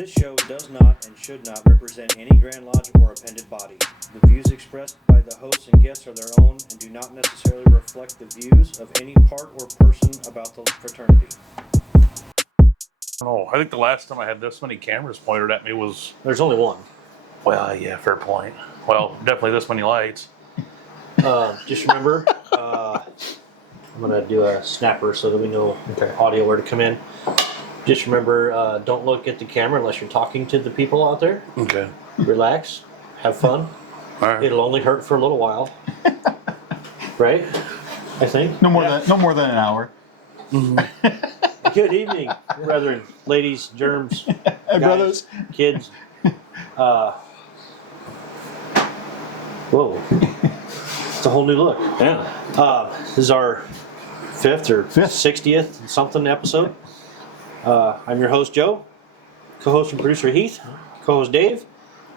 This show does not and should not represent any Grand Lodge or appended body. The views expressed by the hosts and guests are their own and do not necessarily reflect the views of any part or person about the fraternity. Oh, I think the last time I had this many cameras pointed at me was... There's only one. Well, yeah, fair point. Well, definitely this many lights. Just remember, I'm going to do a snapper so that we know audio where to come in. Just remember, don't look at the camera unless you're talking to the people out there. Okay. Relax. Have fun. All right. It'll only hurt for a little while. Right? I think. No more than an hour. Mm-hmm. Good evening, brethren, ladies, germs, guys, brothers, kids. Whoa. It's a whole new look. Yeah. This is our fifth 60th something episode. I'm your host, Joe, co-host and producer, Heath, co-host, Dave,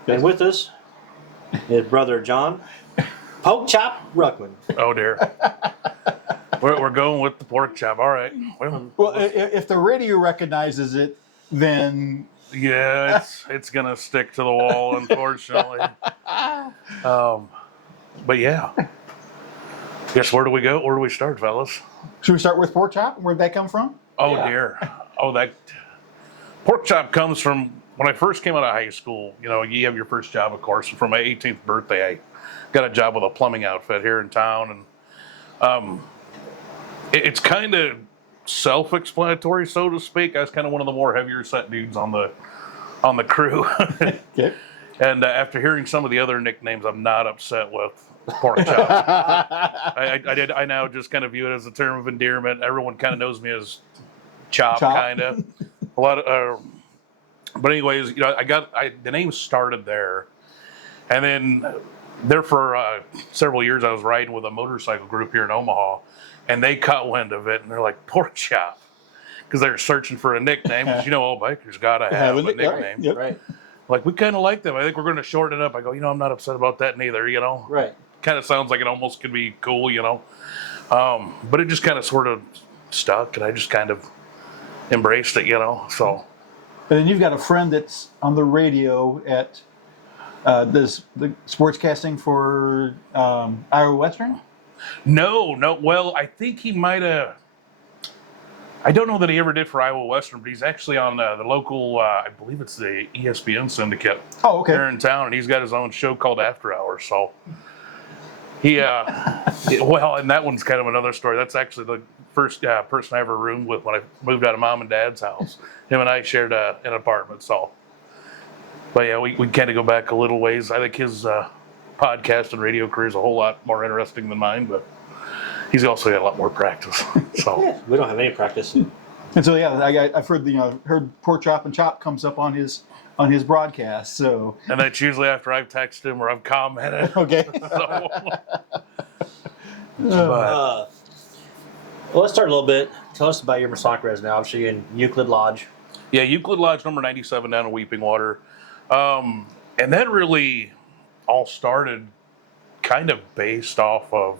and with us is brother John, Pork Chop Ruckman. Oh, dear. We're going with the pork chop. All right. Well, if the radio recognizes it, then... Yeah, it's going to stick to the wall, unfortunately. But yeah. Guess where do we go? Where do we start, fellas? Should we start with pork chop? Where'd that come from? Oh, dear. Oh, that pork chop comes from when I first came out of high school. You know, you have your first job, of course. And for my 18th birthday, I got a job with a plumbing outfit here in town. And it's kind of self-explanatory, so to speak. I was kind of one of the more heavier set dudes on the crew. Okay. And after hearing some of the other nicknames, I'm not upset with pork chop. I now just kind of view it as a term of endearment. Everyone kind of knows me as Chop. Kind of. A lot of, but anyways, you know, the name started there, and then there for several years I was riding with a motorcycle group here in Omaha, and they caught wind of it, and they're like, pork chop, because they're searching for a nickname. Because you know, all bikers gotta have a nickname. Right. Yep. Right. Like, we kind of like them. I think we're going to shorten it up. I go, you know, I'm not upset about that neither. You know, Right. Kind of sounds like it almost could be cool. You know, but it just kind of sort of stuck, and I just kind of embraced it, you know. So, And then you've got a friend that's on the radio at the sportscasting for Iowa Western. no. Well, I think he might have. I don't know that he ever did for Iowa Western, but he's actually on the local. I believe it's the ESPN syndicate. Oh, okay. Here in town, and he's got his own show called After Hours. So he, well, and that one's kind of another story. That's actually the first person I ever roomed with when I moved out of mom and dad's house. Him and I shared an apartment. So, but yeah, we kind of go back a little ways. I think his podcast and radio career is a whole lot more interesting than mine, but he's also got a lot more practice. So Yeah, we don't have any practice. And so I've heard heard pork chop and chop comes up on his broadcast. So and that's usually after I've texted him or I've commented. okay. So, Well, let's start a little bit. Tell us about your Masonic resume. Obviously, you're in Euclid Lodge. yeah, Euclid Lodge number 97 down in Weeping Water. And that really all started kind of based off of,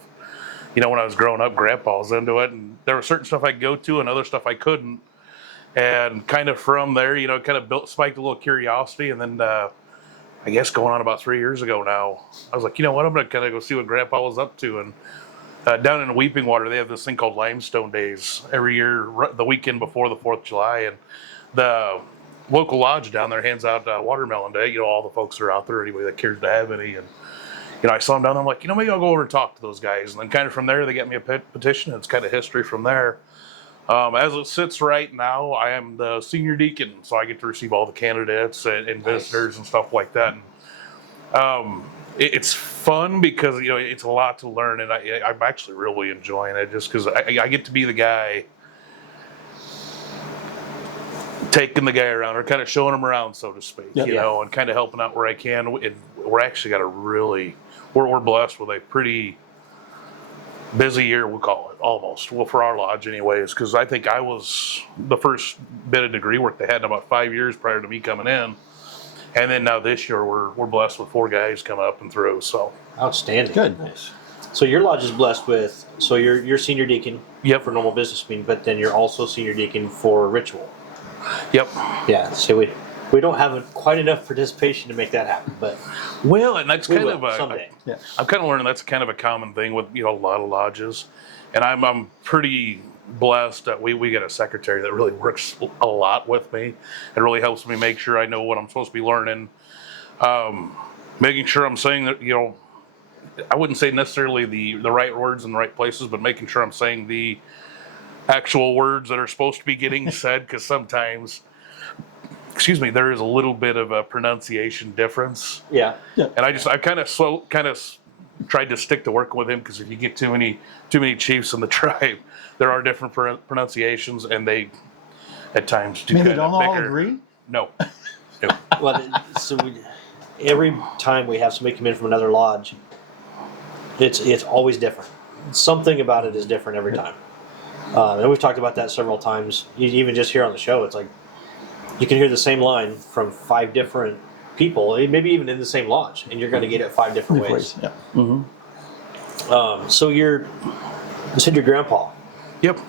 you know, when I was growing up, Grandpa was into it, and there was certain stuff I could go to and other stuff I couldn't. And kind of from there, you know, it kind of spiked a little curiosity. And then I guess going on about 3 years ago now, I was like, you know what, I'm going to kind of go see what Grandpa was up to. And down in Weeping Water, they have this thing called Limestone Days every year, the weekend before the 4th of July. And the local lodge down there hands out Watermelon Day. You know, all the folks are out there, anybody that cares to have any. And, you know, I saw them down there. I'm like, you know, maybe I'll go over and talk to those guys. And then kind of from there, they got me a petition. It's kind of history from there. As it sits right now, I am the senior deacon, so I get to receive all the candidates and visitors and stuff like that. And, it's fun because, you know, it's a lot to learn, and I'm actually really enjoying it just because I get to be the guy taking the guy around or kind of showing him around, so to speak, you know, and kind of helping out where I can. And we're actually got we're blessed with a pretty busy year, we'll call it, almost. Well, for our lodge anyways, because I think I was the first bit of degree work they had in about 5 years prior to me coming in. And then now this year, we're blessed with 4 guys coming up and through. So Outstanding. Good. Nice. So your lodge is blessed with, so you're senior deacon for normal business meeting, but then you're also senior deacon for ritual. Yep. Yeah. So We don't have quite enough participation to make that happen, but Well, and that's we kind will of someday. Yeah. I'm kind of learning that's kind of a common thing with a lot of lodges, and I'm pretty blessed that we get a secretary that really works a lot with me and really helps me make sure I know what I'm supposed to be learning, making sure I'm saying that I wouldn't say necessarily the right words in the right places, but making sure I'm saying the actual words that are supposed to be getting said, because sometimes, excuse me, there is a little bit of a pronunciation difference. Yeah. And I kind of tried to stick to working with him, because if you get too many chiefs in the tribe, there are different pronunciations, and they at times do Maybe kind they of don't all bicker. agree. No. Well, every time we have somebody come in from another lodge, it's always different. Something about it is different every time. And we've talked about that several times. Even just here on the show, it's like you can hear the same line from 5 different people, maybe even in the same lodge, and you're going to get it 5 different ways. Yeah. So you said your grandpa. Yep.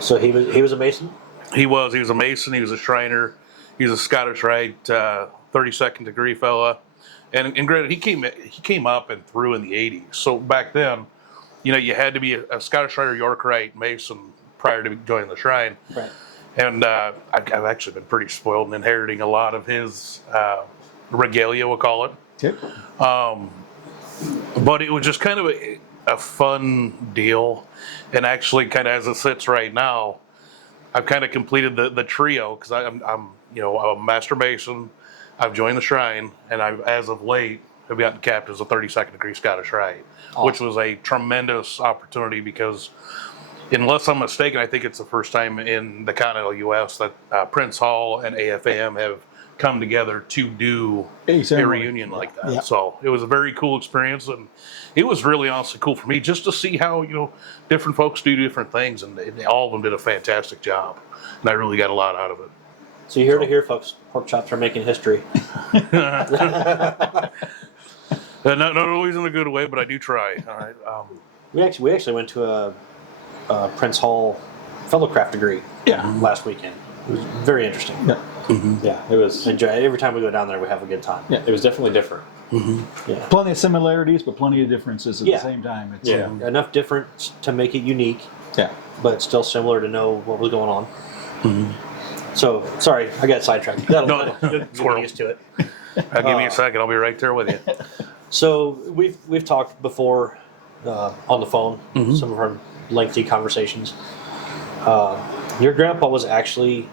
So he was a Mason. He was a Mason. He was a Shriner. He was a Scottish Rite 32nd degree fella. And granted, he came up and through in the 80s. So back then, you had to be a Scottish Rite or York Rite Mason prior to joining the Shrine. Right. And I've actually been pretty spoiled and inheriting a lot of his regalia, we'll call it. Okay. But it was just kind of a fun deal. And actually, kind of as it sits right now, I've kind of completed the trio, because I'm a Master Mason. I've joined the Shrine, and as of late, have gotten capped as a 32nd degree Scottish Rite, which was a tremendous opportunity, because unless I'm mistaken, I think it's the first time in the continental U.S. that Prince Hall and AFAM have come together to do a reunion like that. Yeah. So it was a very cool experience, and it was really honestly cool for me just to see how different folks do different things, and all of them did a fantastic job, and I really got a lot out of it. So you heard it here, folks. Pork chops are making history. Not always in a good way, but I do try. All right. We actually went to a Prince Hall Fellowcraft degree last weekend. It was very interesting. Yeah. Yeah, it was. Every time we go down there, we have a good time. Yeah. It was definitely different. Yeah. Plenty of similarities, but plenty of differences at the same time. It's, Yeah. Enough different to make it unique, Yeah. but still similar to know what was going on. So, sorry, I got sidetracked. You'll get used to it. Give me a second. I'll be right there with you. So we've talked before on the phone, some of our lengthy conversations. Your grandpa was actually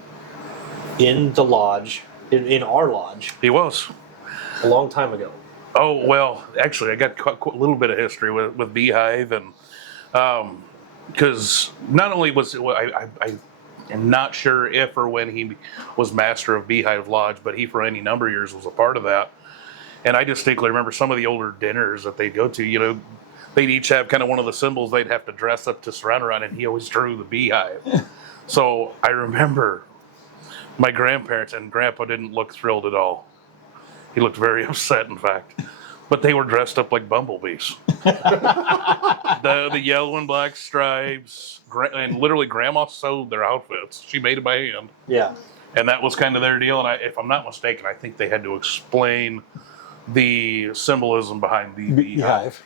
in the lodge, in our lodge, He was. a long time ago. Oh, well, actually, I got a little bit of history with Beehive, and because not only was I am not sure if or when he was master of Beehive Lodge, but he for any number of years was a part of that. And I distinctly remember some of the older dinners that they'd go to, they'd each have kind of one of the symbols they'd have to dress up to surround around, and he always drew the beehive. So I remember my grandparents and Grandpa didn't look thrilled at all. He looked very upset, in fact. But they were dressed up like bumblebees. the yellow and black stripes, and literally Grandma sewed their outfits. She made it by hand. Yeah. And that was kind of their deal. And if I'm not mistaken, I think they had to explain the symbolism behind the beehive.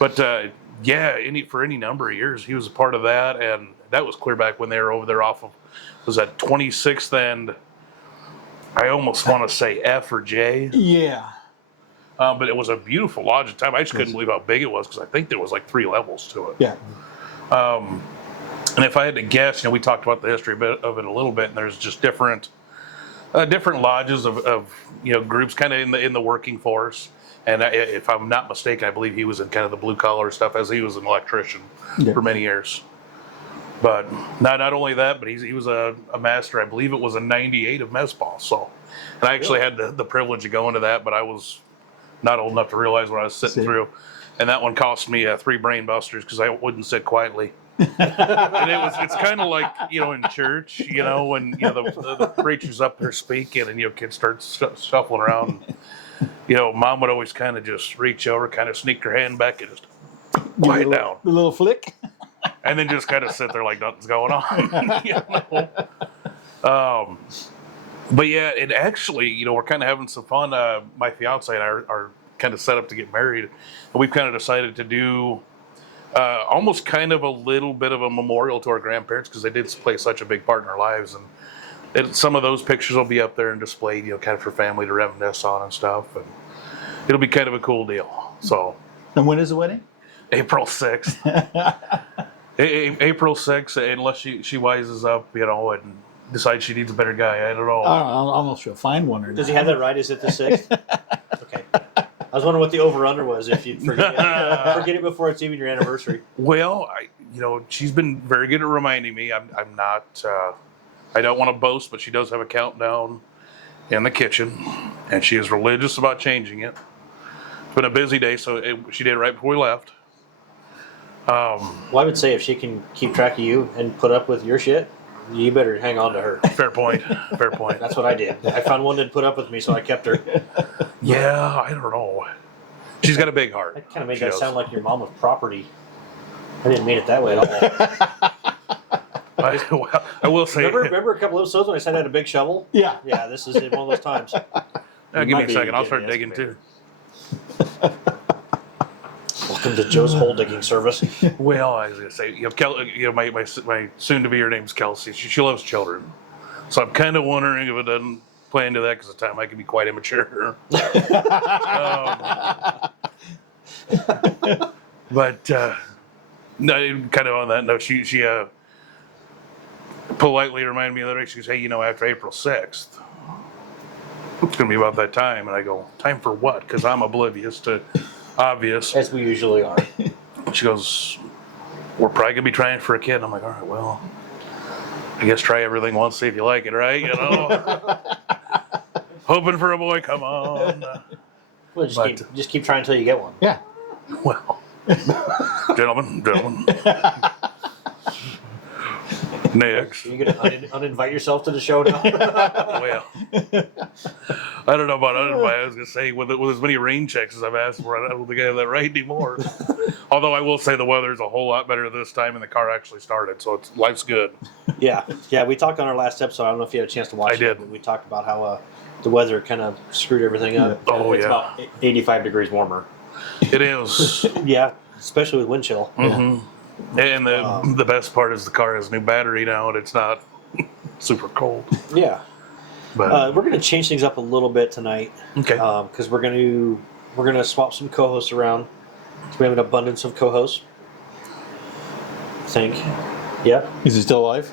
But for any number of years, he was a part of that. And that was clear back when they were over there off of, was that 26th and I almost want to say F or J. Yeah. But it was a beautiful lodge at the time. I just couldn't believe how big it was, because I think there was like 3 levels to it. Yeah. And if I had to guess, we talked about the history of it a little bit, and there's just different lodges of groups kind of in the working force. And if I'm not mistaken, I believe he was in kind of the blue collar stuff, as he was an electrician for many years. But not only that, but he was a master. I believe it was a 98 of mess ball. So, and I actually had the privilege of going to that, but I was not old enough to realize what I was sitting through. And that one cost me 3 brain busters, because I wouldn't sit quietly. And it's kind of like in church, when the preacher's up there speaking, and kids start shuffling around. Mom would always kind of just reach over, kind of sneak her hand back, and just quiet down, The little flick. and then just kind of sit there like nothing's going on. But yeah, it actually, we're kind of having some fun. My fiance and I are kind of set up to get married, and we've kind of decided to do almost kind of a little bit of a memorial to our grandparents because they did play such a big part in our lives, and some of those pictures will be up there and displayed, kind of for family to reminisce on and stuff, and it'll be kind of a cool deal. So, And when is the wedding? April 6th. April 6th, unless she wises up, and decides she needs a better guy. I don't know. I don't know if she'll find one or Does not. he have that right? Is it the 6th? Okay. I was wondering what the over-under was if you forget it before it's even your anniversary. Well, she's been very good at reminding me. I'm not. I don't want to boast, but she does have a countdown in the kitchen, and she is religious about changing it. It's been a busy day, so she did it right before we left. Well, I would say if she can keep track of you and put up with your shit, you better hang on to her. Fair point. Fair point. That's what I did. I found one that put up with me, so I kept her. Yeah, I don't know. She's got a big heart. That kind of made She that does. sound like your mom with property. I didn't mean it that way at all. I will say. Remember a couple episodes when I said I had a big shovel? Yeah. Yeah, this is one of those times. Give me might a be second. I'll getting start digging too. Welcome to Joe's hole digging service. Well, I was gonna say, my soon-to-be her name's Kelsey. She loves children, so I'm kind of wondering if it doesn't play into that because at the time I can be quite immature. But no, kind of on that note, she politely reminded me the other day. She goes, "Hey, after April 6th, it's gonna be about that time." And I go, "Time for what?" Because I'm oblivious to obvious. As we usually are. She goes, "We're probably gonna be trying for a kid." And I'm like, "All right, well, I guess try everything once, see if you like it, right?" Hoping for a boy. Come on. Well, just keep trying until you get one. Yeah. Well, gentlemen. Next. Are you going to uninvite yourself to the show now? Well, I don't know about uninvite. I was gonna say with as many rain checks as I've asked for, I don't think I have that right anymore. Although I will say the weather's a whole lot better this time, and the car actually started, so life's good. Yeah. We talked on our last episode. I don't know if you had a chance to watch I did. But we talked about how the weather kind of screwed everything up. Oh, It's yeah. about 85 degrees warmer. It is. Yeah, especially with wind chill. Mm-hmm. And the best part is the car has a new battery now, and it's not super cold. Yeah. But We're going to change things up a little bit tonight. okay. Because we're going to swap some co-hosts around. So we have an abundance of co-hosts. I think. Yeah. Is he still alive?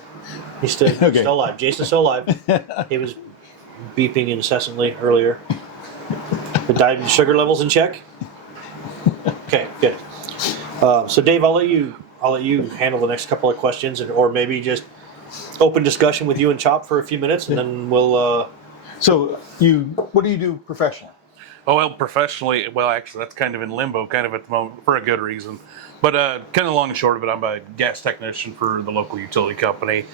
He's still alive. Jason's still alive. He was beeping incessantly earlier. The diet sugar levels in check. Okay, good. So Dave, I'll let you handle the next couple of questions, or maybe just open discussion with you and Chop for a few minutes, and then we'll. So what do you do professionally? Oh, well, professionally, actually, that's kind of in limbo, kind of at the moment, for a good reason. But kind of long and short of it, I'm a gas technician for the local utility company.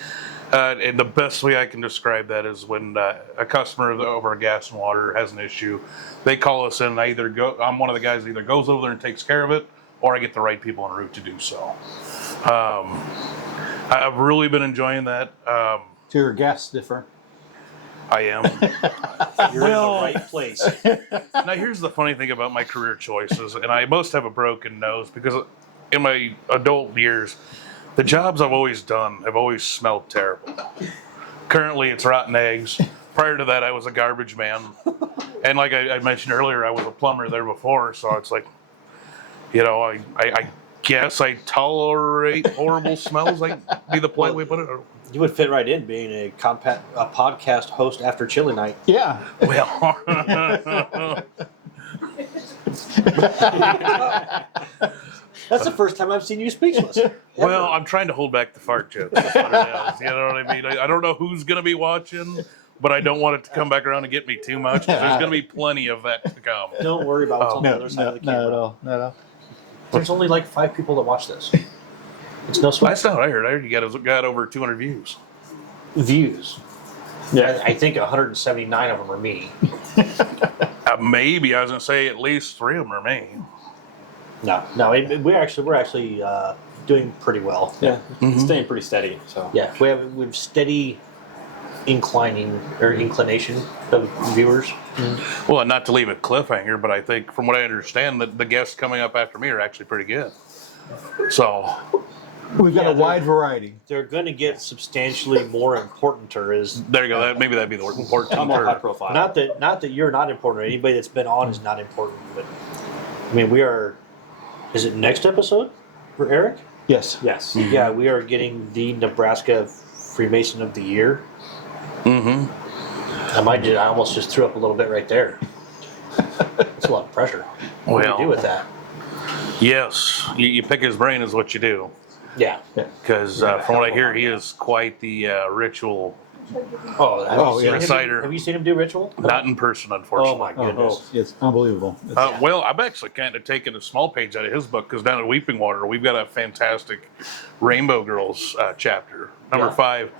And the best way I can describe that is when a customer over a gas and water has an issue, they call us in. I'm one of the guys that either goes over there and takes care of it, or I get the right people en route to do so. I've really been enjoying that. So you're a gas stiffer. I am. You're in the right place. Now, here's the funny thing about my career choices, and I must have a broken nose because in my adult years, the jobs I've always done have always smelled terrible. Currently, it's rotten eggs. Prior to that, I was a garbage man. And like I mentioned earlier, I was a plumber there before, so it's like, I guess I tolerate horrible smells, like be the polite way to put it. You would fit right in being a podcast host after Chili Night. Yeah. Well, That's the first time I've seen you speechless. well, I'm trying to hold back the fart jokes. That's what it is. You know what I mean? I don't know who's going to be watching, but I don't want it to come back around and get me too much because there's going to be plenty of that to come. Don't worry about what's on the No, other side of the camera. not at all. Not at all. There's only like 5 people that watch this. It's no sweat. That's not what I heard. I heard you got over 200 views. Views. Yeah. I think 179 of them are me. Maybe I was going to say at least 3 of them are me. No, we're actually doing pretty well. Yeah, staying pretty steady. So Yeah, we've steady inclination of viewers. Well, and not to leave it cliffhanger, but I think from what I understand, that the guests coming up after me are actually pretty good. So We've got Yeah, a wide variety. They're going to get substantially more importanter. there you go. Maybe that'd be the word. Important. More high profile. Not that you're not important. Anybody that's been on is not important. But I mean, we are. Is it next episode for Eric? Yes. Yes. Yeah, we are getting the Nebraska Freemason of the Year. Mm-hmm. I almost just threw up a little bit right there. That's a lot of pressure. What do you do with that? Yes, you pick his brain is what you do. Yeah. Because from what I hear, he is quite the ritual Oh, yeah. reciter. Have you seen him do ritual? Not in person, unfortunately. Oh my goodness. It's unbelievable. Well, I've actually kind of taken a small page out of his book because down at Weeping Water, we've got a fantastic Rainbow Girls chapter, number 5.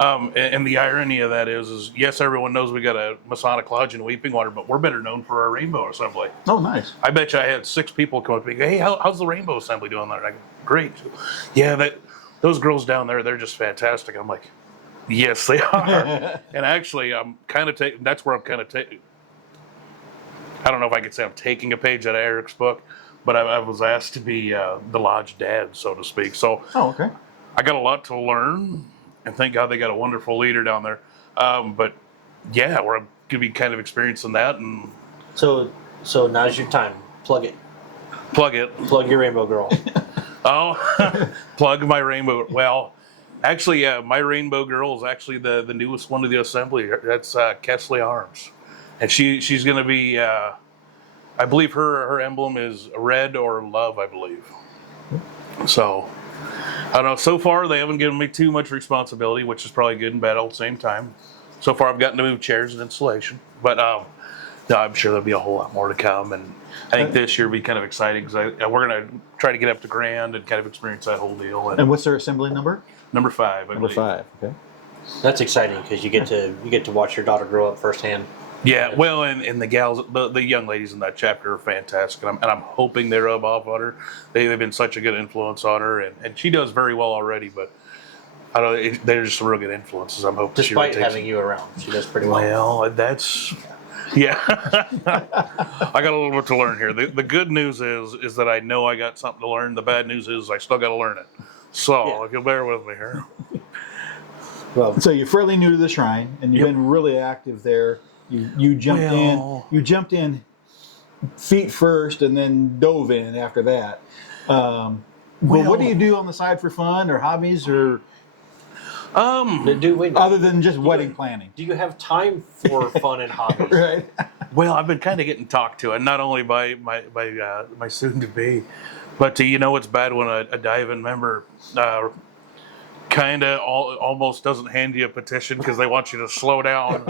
And the irony of that is yes, everyone knows we got a Masonic Lodge in Weeping Water, but we're better known for our Rainbow Assembly. Oh, nice. I bet you I had 6 people come up to me, hey, how's the Rainbow Assembly doing there? And I go, great. Yeah, those girls down there, they're just fantastic. I'm like, yes, they are. And actually, I'm kind of taking, that's where I'm kind of taking, I don't know if I could say I'm taking a page out of Eric's book, but I was asked to be the lodge dad, so to speak. So Okay. I got a lot to learn, and thank God they got a wonderful leader down there. But yeah, we're going to be kind of experiencing that and So now's your time. Plug it. plug it. Plug your Rainbow Girl. Oh, plug my Rainbow. Well, actually, my Rainbow Girl is actually the newest one of the assembly. That's Kesley Arms, and she's going to be. I believe her emblem is red or love. I believe. So, I don't know. So far, they haven't given me too much responsibility, which is probably good and bad all at the same time. So far, I've gotten to move chairs and installation, but no, I'm sure there'll be a whole lot more to come. And I think this year will be kind of exciting because we're going to try to get up to Grand and kind of experience that whole deal. And what's their assembly number? Number 5, I Number believe. 5. Okay. That's exciting because you get to watch your daughter grow up firsthand. Yeah, well, and the gals, the young ladies in that chapter are fantastic, and I'm hoping they rub off on her. They've been such a good influence on her, and she does very well already. But I don't. They're just some real good influences. I'm hoping Despite she having you around, she does pretty well. Well, that's yeah. I got a little bit to learn here. The good news is that I know I got something to learn. The bad news is I still got to learn it. So if you'll bear with me here. Well, So you're fairly new to the shrine, and you've been really active there. You jumped in. You jumped in feet first, and then dove in after that. Well, what do you do on the side for fun or hobbies, or other than just wedding planning? Do you have time for fun and hobbies? Right. Well, I've been kind of getting talked to, and not only by my soon-to-be, but you know it's bad when a dive-in member kind of almost doesn't hand you a petition because they want you to slow down.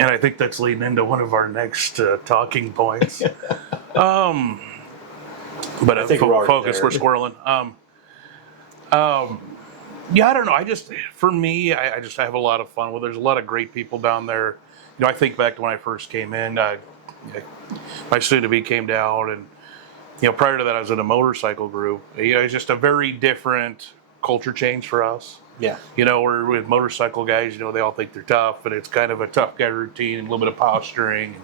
And I think that's leading into one of our next talking points. But I think we're already focus, there. we're squirreling. Yeah, I don't know. For me, I just have a lot of fun. Well, there's a lot of great people down there. You know, I think back to when I first came in. My soon-to-be came down, and prior to that, I was in a motorcycle group. It's just a very different culture change for us. Yeah. We're with motorcycle guys. They all think they're tough, but it's kind of a tough guy routine, a little bit of posturing and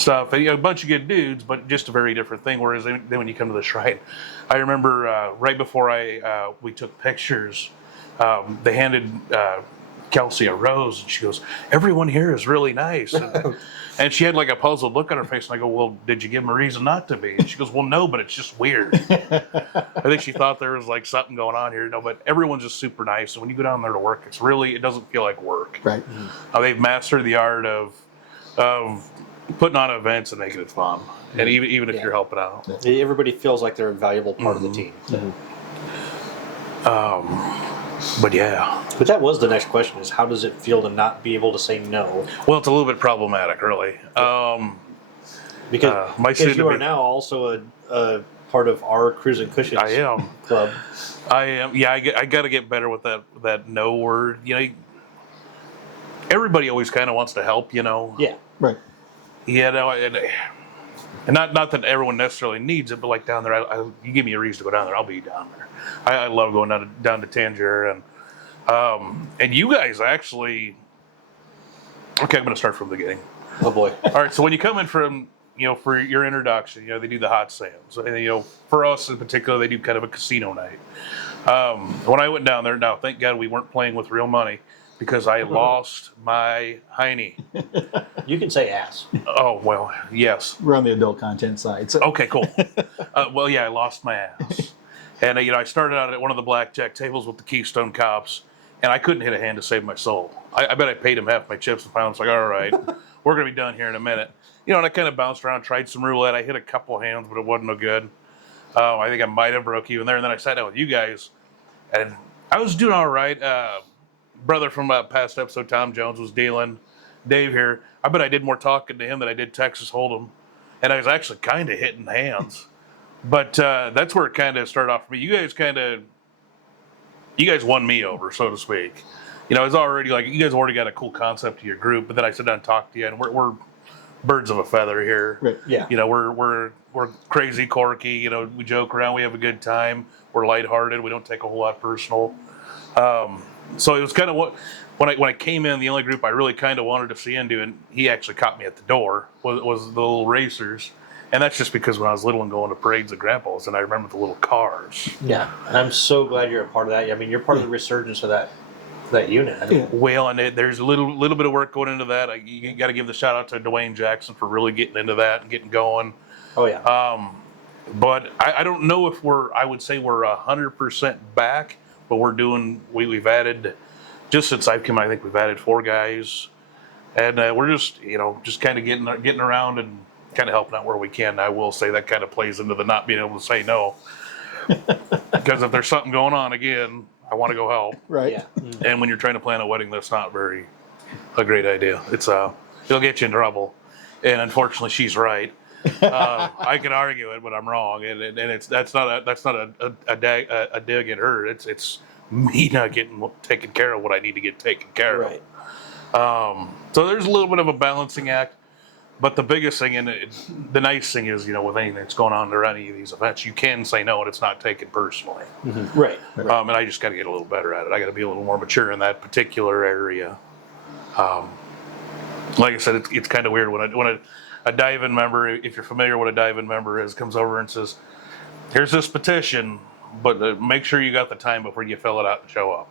stuff. And, a bunch of good dudes, but just a very different thing. Whereas then when you come to the shrine, I remember right before we took pictures, they handed Kelsey a rose, and she goes, "Everyone here is really nice." And she had like a puzzled look on her face, and I go, "Well, did you give them a reason not to be?" And she goes, "Well, no, but it's just weird." I think she thought there was like something going on here, but everyone's just super nice. And when you go down there to work, it doesn't feel like work. Right. They've mastered the art of putting on events and making it fun, and even if you're helping out. Everybody feels like they're a valuable part of the team. But yeah. But that was the next question: is how does it feel to not be able to say no? Well, it's a little bit problematic, really. Because you are now also a part of our Cruise and Cushions club. I am. Yeah, I got to get better with that no word. Everybody always kind of wants to help. Yeah. Right. And not that everyone necessarily needs it, but like down there, you give me a reason to go down there, I'll be down there. I love going down to Tangier, and And you guys actually, okay, I'm going to start from the beginning. Oh boy. All right, so when you come in from, for your introduction, they do the hot sands. And, for us in particular, they do kind of a casino night. When I went down there, now, thank God we weren't playing with real money because I lost my hiney. You can say ass. Oh, well, yes. We're on the adult content side. So. Okay, cool. Well, yeah, I lost my ass. And, I started out at one of the blackjack tables with the Keystone Cops, and I couldn't hit a hand to save my soul. I bet I paid him half my chips and finally was like, all right, we're going to be done here in a minute. And I kind of bounced around, tried some roulette. I hit a couple hands, but it wasn't no good. I think I might have broke even there. And then I sat down with you guys, and I was doing all right. Brother from past episode, Tom Jones, was dealing. Dave here. I bet I did more talking to him than I did Texas Hold'em. And I was actually kind of hitting hands. But that's where it kind of started off for me. You guys won me over, so to speak. It was already like, you guys already got a cool concept to your group, but then I sit down and talk to you, and we're birds of a feather here. Right. Yeah. We're crazy, quirky. We joke around. We have a good time. We're lighthearted. We don't take a whole lot personal. So it was kind of when I came in, the only group I really kind of wanted to see into, and he actually caught me at the door, was the little racers. And that's just because when I was little and going to parades at Grandpa's, and I remember the little cars. Yeah. And I'm so glad you're a part of that. I mean, you're part of the resurgence of that unit. I mean, Well, and there's a little bit of work going into that. You got to give the shout out to Dwayne Jackson for really getting into that and getting going. oh yeah. But I don't know if I would say we're 100% back, but we've added, just since I've come, I think we've added 4 guys, and we're just kind of getting around and kind of helping out where we can. I will say that kind of plays into the not being able to say no, because if there's something going on again, I want to go help. Right. Yeah. And when you're trying to plan a wedding, that's not a great idea. It'll get you in trouble. And unfortunately, she's right. I can argue it, but I'm wrong. And that's not a dig at her. It's me not getting taken care of what I need to get taken care Right. of. So there's a little bit of a balancing act. But the biggest thing, and the nice thing is, with anything that's going on at any of these events, you can say no, and it's not taken personally. Mm-hmm. Right. And I just got to get a little better at it. I got to be a little more mature in that particular area. Like I said, it's kind of weird when a dive-in member, if you're familiar with what a dive-in member is, comes over and says, "Here's this petition, but make sure you got the time before you fill it out and show up."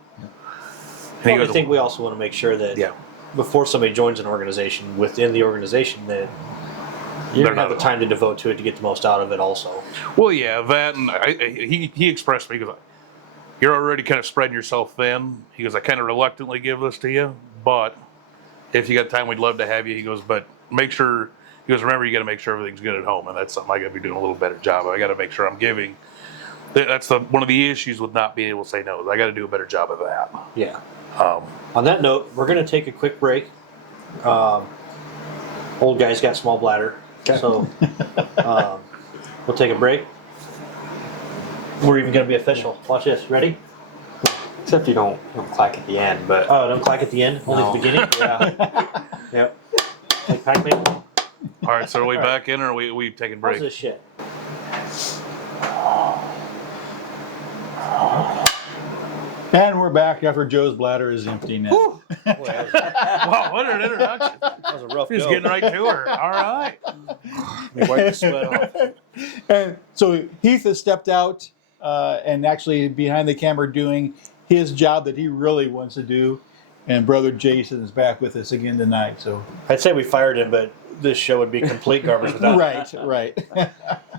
Well, I think we also want to make sure that Yeah. before somebody joins an organization, within the organization, that you're going to have the time to devote to it to get the most out of it also. Well, yeah, that, and he expressed to me, he goes, "You're already kind of spreading yourself thin." He goes, "I kind of reluctantly give this to you, but if you got time, we'd love to have you." He goes, "But make sure," he goes, "remember, you got to make sure everything's good at home, and that's something I got to be doing a little better job of. I got to make sure I'm giving." That's one of the issues with not being able to say no. I got to do a better job of that. Yeah. On that note, we're going to take a quick break. Old guy's got small bladder, so we'll take a break. We're even going to be official. Watch this. Ready? Except you don't clack at the end, but Oh, don't clack at the end. Only No. at the beginning. Yeah. Yep. Like Pac-Man. All right, so are we back in, or are we taking a How's break? this shit? And we're back after Joe's bladder is empty now. Boy, that Wow, what an introduction! was a rough He's go. getting right to her. All right. Let me wipe the sweat off. And so Heath has stepped out and actually behind the camera doing his job that he really wants to do. And brother Jason is back with us again tonight. So I'd say we fired him, but this show would be complete garbage without him. right.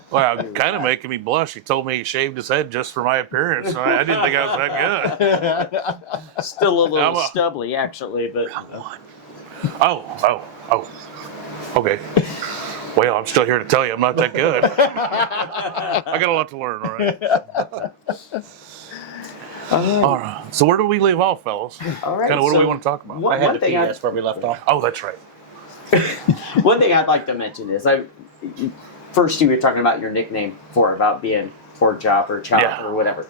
Wow, kind of making me blush. He told me he shaved his head just for my appearance. I didn't think I was that good. Still a little I'm a- stubbly, actually, but Oh. Okay. Well, I'm still here to tell you I'm not that good. I got a lot to learn, all right? All right. So where do we leave off, fellas? all right. Kind of what do so we want to talk about? I had to thing pee. I- That's where we left off. Oh, that's right. One thing I'd like to mention is first you were talking about your nickname about being Pork Chop or Chop Yeah. or whatever.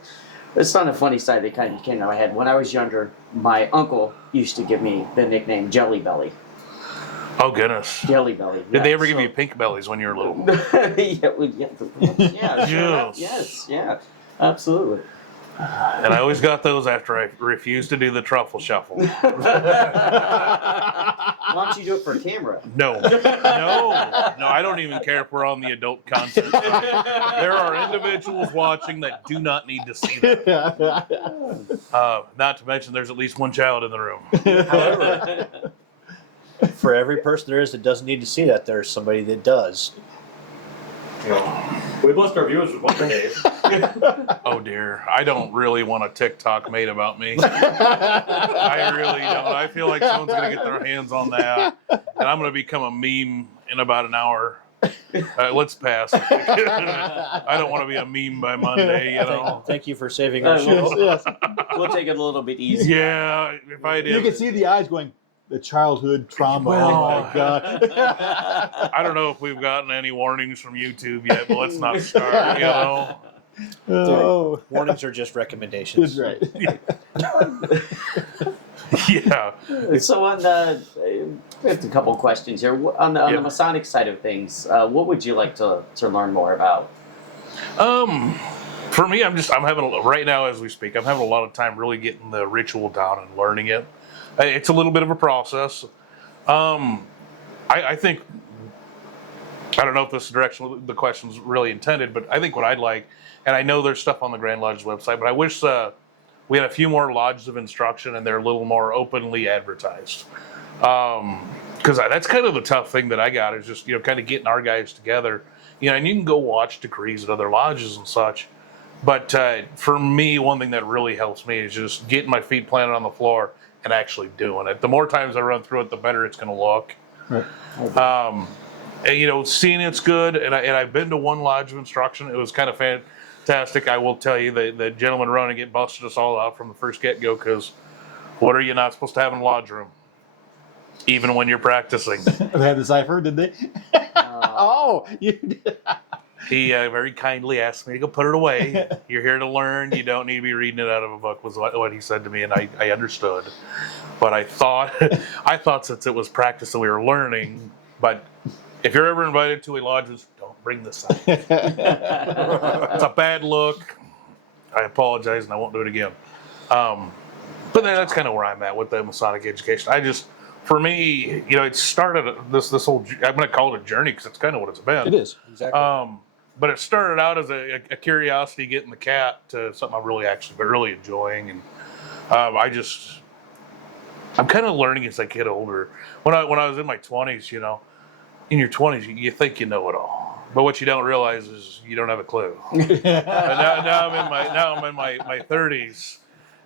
It's not a funny side that kind of came to my head. When I was younger, my uncle used to give me the nickname Jelly Belly. Oh, goodness. Jelly Belly. Did they ever give you pink bellies when you were little? yeah, sure enough. Yes. Yeah, absolutely. And I always got those after I refused to do the truffle shuffle. Why don't you do it for camera? No, I don't even care if we're on the adult content side. There are individuals watching that do not need to see that. Not to mention, there's at least one child in the room. However, for every person there is that doesn't need to see that, there's somebody that does. We blessed our viewers with one day. Oh dear, I don't really want a TikTok made about me. I really don't. I feel like someone's gonna get their hands on that, and I'm gonna become a meme in about an hour. Let's pass. I don't want to be a meme by Monday, you know. Thank you for saving our show. Yes. We'll take it a little bit easy. Yeah, if I did. You can see the eyes going, the childhood trauma. Well, oh my God. I don't know if we've gotten any warnings from YouTube yet, but let's not start, you know. Oh, Warnings are just recommendations. that's right. Yeah. So on the, we have a couple of questions here. On the Masonic side of things, what would you like to learn more about? For me, I'm having, right now as we speak, I'm having a lot of time really getting the ritual down and learning it. It's a little bit of a process. I think, I don't know if this is the direction the question's really intended, but I think what I'd like, and I know there's stuff on the Grand Lodge's website, but I wish we had a few more lodges of instruction and they're a little more openly advertised. Because that's kind of the tough thing that I got is just, kind of getting our guys together. And you can go watch degrees at other lodges and such. But for me, one thing that really helps me is just getting my feet planted on the floor and actually doing it. The more times I run through it, the better it's going to look. Right. And, seeing it's good. And I've been to one lodge of instruction. It was kind of fantastic. I will tell you, the gentleman running it busted us all out from the first get-go because what are you not supposed to have in a lodge room? Even when you're practicing. They had the cipher, did they? Oh, you did. He very kindly asked me to go put it away. You're here to learn. You don't need to be reading it out of a book, was what he said to me, and I understood. But I thought since it was practice that we were learning, but if you're ever invited to a lodge, just don't bring the sign. It's a bad look. I apologize, and I won't do it again. But that's kind of where I'm at with the Masonic education. For me, it started this whole, I'm going to call it a journey because it's kind of what it's been. It is, exactly. But it started out as a curiosity getting the cat to something I'm really enjoying. And I'm kind of learning as I get older. When I was in my 20s, in your 20s, you think you know it all. But what you don't realize is you don't have a clue. And now I'm in my 30s.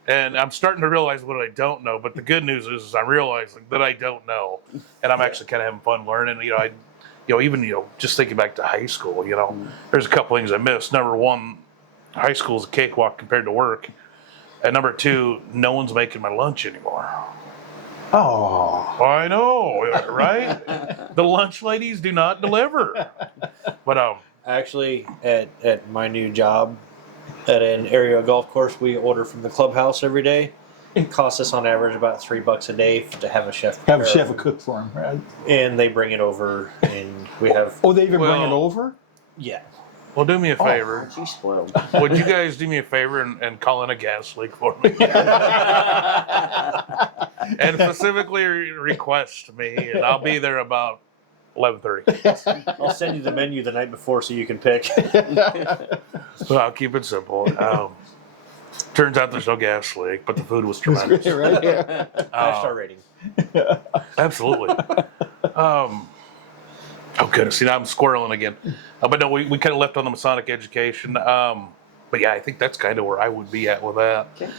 And I'm starting to realize what I don't know. But the good news is I'm realizing that I don't know. And I'm actually kind of having fun learning. Even just thinking back to high school, there's a couple things I missed. Number one, high school is a cakewalk compared to work. And number two, no one's making my lunch anymore. Oh. I know, right? The lunch ladies do not deliver. But Actually, at my new job, at an area golf course, we order from the clubhouse every day. It costs us on average about $3 a day to have a chef. Have a chef cook for him, right? And they bring it over, and we have. Oh, they even bring it over? Yeah. well, do me a favor. She's spoiled. Would you guys do me a favor and call in a gas leak for me? And specifically request me, and I'll be there about 11:30. I'll send you the menu the night before so you can pick. Well, I'll keep it simple. Turns out there's no gas leak, but the food was tremendous. Right? Yeah. 5-star rating. Absolutely. Oh goodness, see now I'm squirreling again. But no, we kind of left on the Masonic education. But yeah, I think that's kind of where I would be at with that. Okay.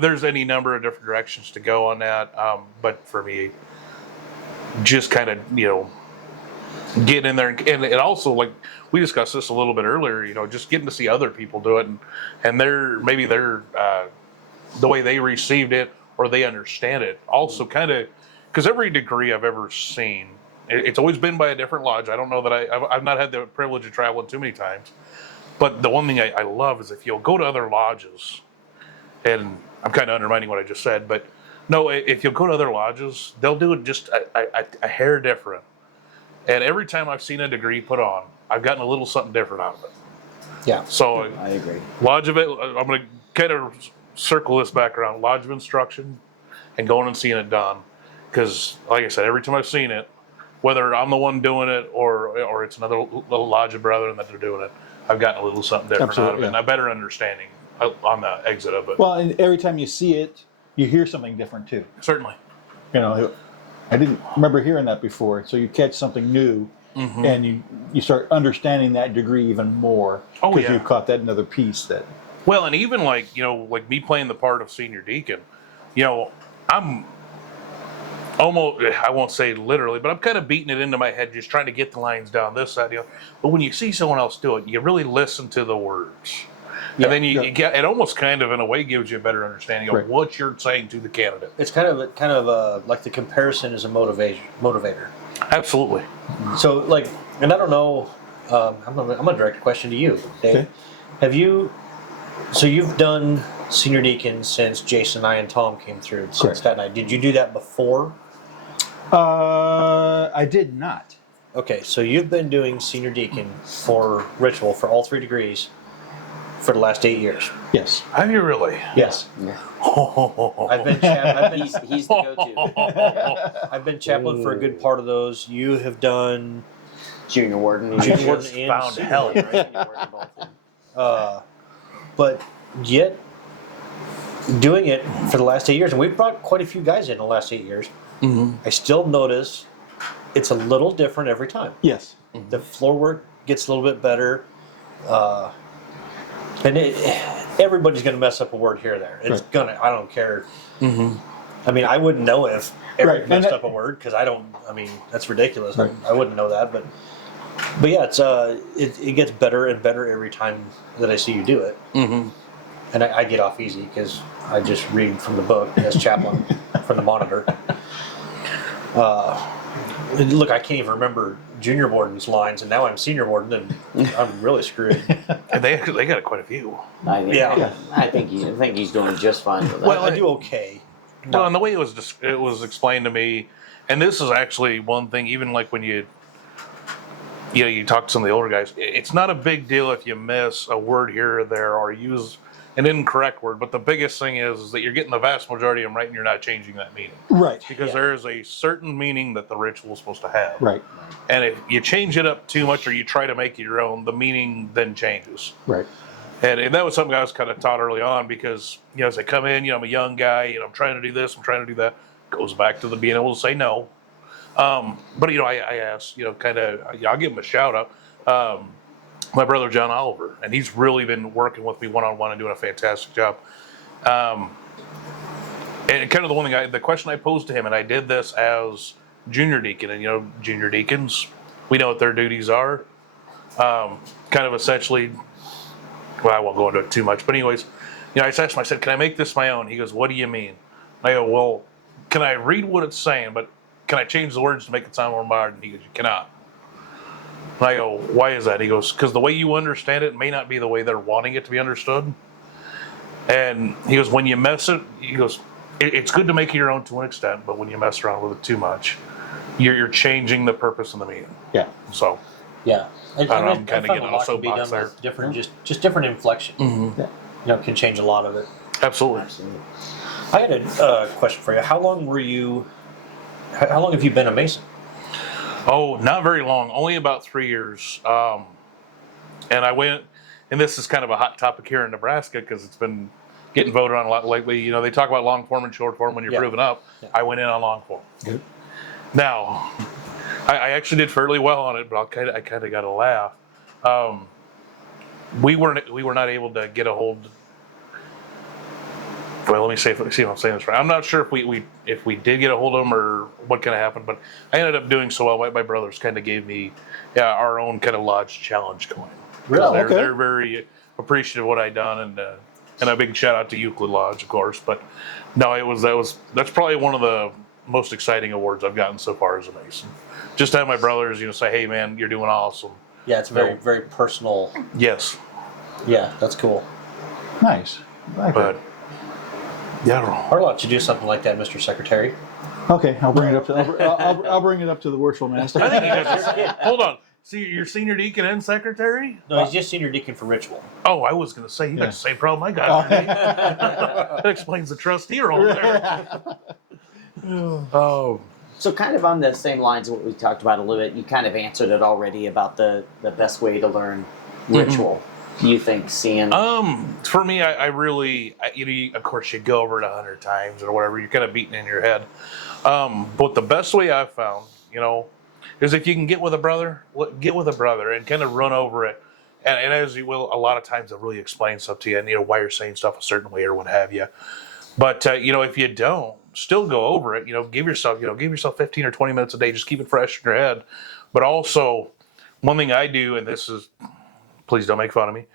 There's any number of different directions to go on that. But for me, just kind of, getting in there and also, like we discussed this a little bit earlier, just getting to see other people do it and their the way they received it or they understand it. Also kind of, because every degree I've ever seen, it's always been by a different lodge. I don't know that I've not had the privilege of traveling too many times. But the one thing I love is if you'll go to other lodges, and I'm kind of undermining what I just said, but no, if you'll go to other lodges, they'll do it just a hair different. And every time I've seen a degree put on, I've gotten a little something different out of it. Yeah. So I agree. Lodge of it, I'm going to kind of circle this back around lodge of instruction and going and seeing it done. Because, like I said, every time I've seen it, whether I'm the one doing it or it's another little lodge of brethren that they're doing it, I've gotten a little something different out of Absolutely, it and a better understanding on the exit of it. Well, and every time you see it, you hear something different too. Certainly. You know, I didn't remember hearing that before. So you catch something new, and you start understanding that degree even more Oh, because yeah. you've caught that another piece that. Well, and even like me playing the part of senior deacon, I'm almost, I won't say literally, but I'm kind of beating it into my head, just trying to get the lines down, this, that, the other. But when you see someone else do it, you really listen to the words. And then you get, it almost kind of in a way gives you a better understanding of Right. what you're saying to the candidate. It's kind of like the comparison is a motivator. Absolutely. So like, and I don't know, I'm gonna direct a question to you, Dave. Okay. Have you? So you've done senior deacon since Jason, I, and Tom came through since Correct. that night. Did you do that before? I did not. Okay, so you've been doing senior deacon for ritual for all 3 degrees for the last 8 years. Yes. Have you really? Yes. I've been He's the go-to. I've been chaplain for a good part of those. You have done Junior warden. Junior Warden and found senior hell. warden, right? Junior warden, both, yeah. But yet doing it for the last 8 years, and we've brought quite a few guys in the last 8 years. I still notice it's a little different every time. Yes. The floor work gets a little bit better, and everybody's going to mess up a word here or there. It's Right. gonna. I don't care. I mean, I wouldn't know if Eric Right, messed and up a word because I don't. I mean, that's ridiculous. Right. I wouldn't know that, but yeah, it's it gets better and better every time that I see you do it. And I get off easy because I just read from the book as chaplain from the monitor. Look, I can't even remember junior warden's lines, and now I'm senior warden, and I'm really screwed. And they got quite a few. I think he's doing just fine with that. Well, I do okay. Well, and the way it was explained to me, and this is actually one thing, even like when you talk to some of the older guys, it's not a big deal if you miss a word here or there or use an incorrect word, but the biggest thing is that you're getting the vast majority of them right and you're not changing that meaning. Right. Because there is a certain meaning that the ritual is supposed to have. Right. And if you change it up too much or you try to make it your own, the meaning then changes. Right. And that was something I was kind of taught early on because, as I come in, I'm a young guy, I'm trying to do this, I'm trying to do that. Goes back to the being able to say no. But, I asked, I'll give him a shout out. My brother, John Oliver, and he's really been working with me one-on-one and doing a fantastic job. And kind of the question I posed to him, and I did this as junior deacon, and, junior deacons, we know what their duties are. Kind of essentially, well, I won't go into it too much, but anyways, I just asked him, I said, can I make this my own? He goes, what do you mean? I go, well, can I read what it's saying, but can I change the words to make it sound more modern? He goes, you cannot. And I go, why is that? He goes, because the way you understand it may not be the way they're wanting it to be understood. And he goes, when you mess it, he goes, it's good to make it your own to an extent, but when you mess around with it too much, you're changing the purpose and the meaning. Yeah. So, Yeah, and I'm kinda I find getting a on a lot can be soapbox done there. with different, just different inflection. Can change a lot of it. absolutely. I had a question for you. How long have you been a Mason? Oh, not very long. Only about 3 years. And I went, and this is kind of a hot topic here in Nebraska because it's been getting voted on a lot lately. They talk about long form and short form when you're proven up. Yeah. I went in on long form. Good. Now, I actually did fairly well on it, but I kind of got to laugh. We were not able to get a hold. Well, let me see if I'm saying this right. I'm not sure if we did get a hold of them or what kind of happened, but I ended up doing so well. My brothers kind of gave me our own kind of lodge challenge coin. Really? Okay. They're very appreciative of what I done, and a big shout out to Euclid Lodge, of course. But no, that's probably one of the most exciting awards I've gotten so far as a Mason. Just to have my brothers, say, "Hey, man, you're doing awesome." Yeah, it's very, very personal. Yes, Yeah, that's cool. Nice. Like but yeah, I don't know. I'd love to do something like that, Mr. Secretary. Okay, I'll bring it up to. I'll bring it up to the worshipful master. I think you guys hold on. See, you're senior deacon and secretary? No, he's just senior deacon for ritual. Oh, I was going to say, you got the same problem I got. That explains the trustee role there. Oh, So kind of on the same lines of what we talked about a little bit, you kind of answered it already about the best way to learn ritual. Do you think seeing? for me, I really, of course, you go over it 100 times or whatever. You're kind of beating in your head. But the best way I've found, is if you can get with a brother and kind of run over it. And as you will, a lot of times they'll really explain stuff to you and, why you're saying stuff a certain way or what have you. But, if you don't, still go over it, give yourself 15 or 20 minutes a day, just keep it fresh in your head. But also, one thing I do, and this is, please don't make fun of me.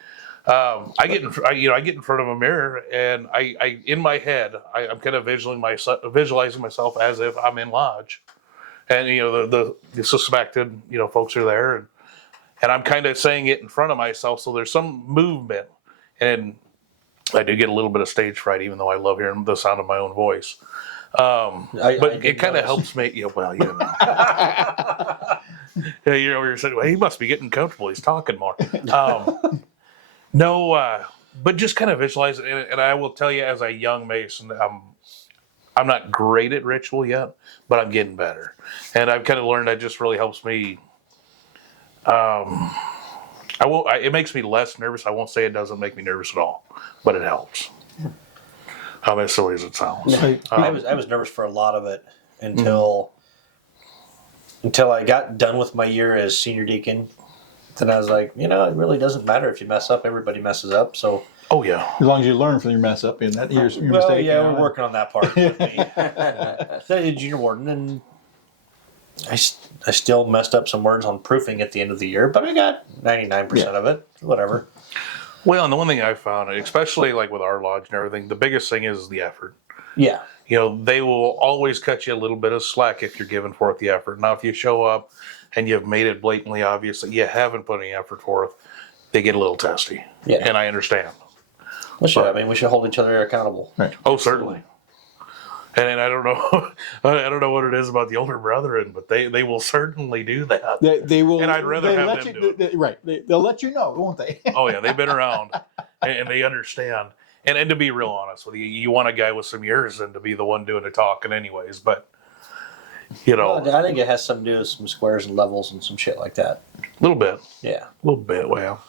I get in front of a mirror and I in my head, I'm kind of visualizing myself as if I'm in lodge. And the suspected folks are there, and I'm kind of saying it in front of myself, so there's some movement, and I do get a little bit of stage fright, even though I love hearing the sound of my own voice. But it kind of helps me. Yeah, you're saying, well, he must be getting comfortable. He's talking more. But just kind of visualize it, and I will tell you, as a young Mason, I'm not great at ritual yet, but I'm getting better. And I've kind of learned that just really helps me. It makes me less nervous. I won't say it doesn't make me nervous at all, but it helps. As silly as it sounds. I was nervous for a lot of it until I got done with my year as senior deacon. Then I was like, it really doesn't matter if you mess up. Everybody messes up. So. Oh yeah. As long as you learn from your mess up, and that here's your Well, mistake. yeah, we're working on that part with me. So I did junior warden, and I still messed up some words on proofing at the end of the year, but I got 99% of it. Whatever. Well, and the one thing I found, especially like with our lodge and everything, the biggest thing is the effort. Yeah. They will always cut you a little bit of slack if you're giving forth the effort. Now, if you show up and you've made it blatantly obvious that you haven't put any effort forth, they get a little testy. Yeah. And I understand. Well, we should hold each other accountable. Right. Oh, certainly. And I don't know, I don't know what it is about the older brethren, but they will certainly do that. They will. And I'd rather they have let them you, do it. Right. They'll let you know, won't they? Oh yeah, they've been around and they understand. And to be real honest with you, you want a guy with some years and to be the one doing the talking, anyways. But Well, I think it has something to do with some squares and levels and some shit like that. a little bit. Yeah. A little bit. Well,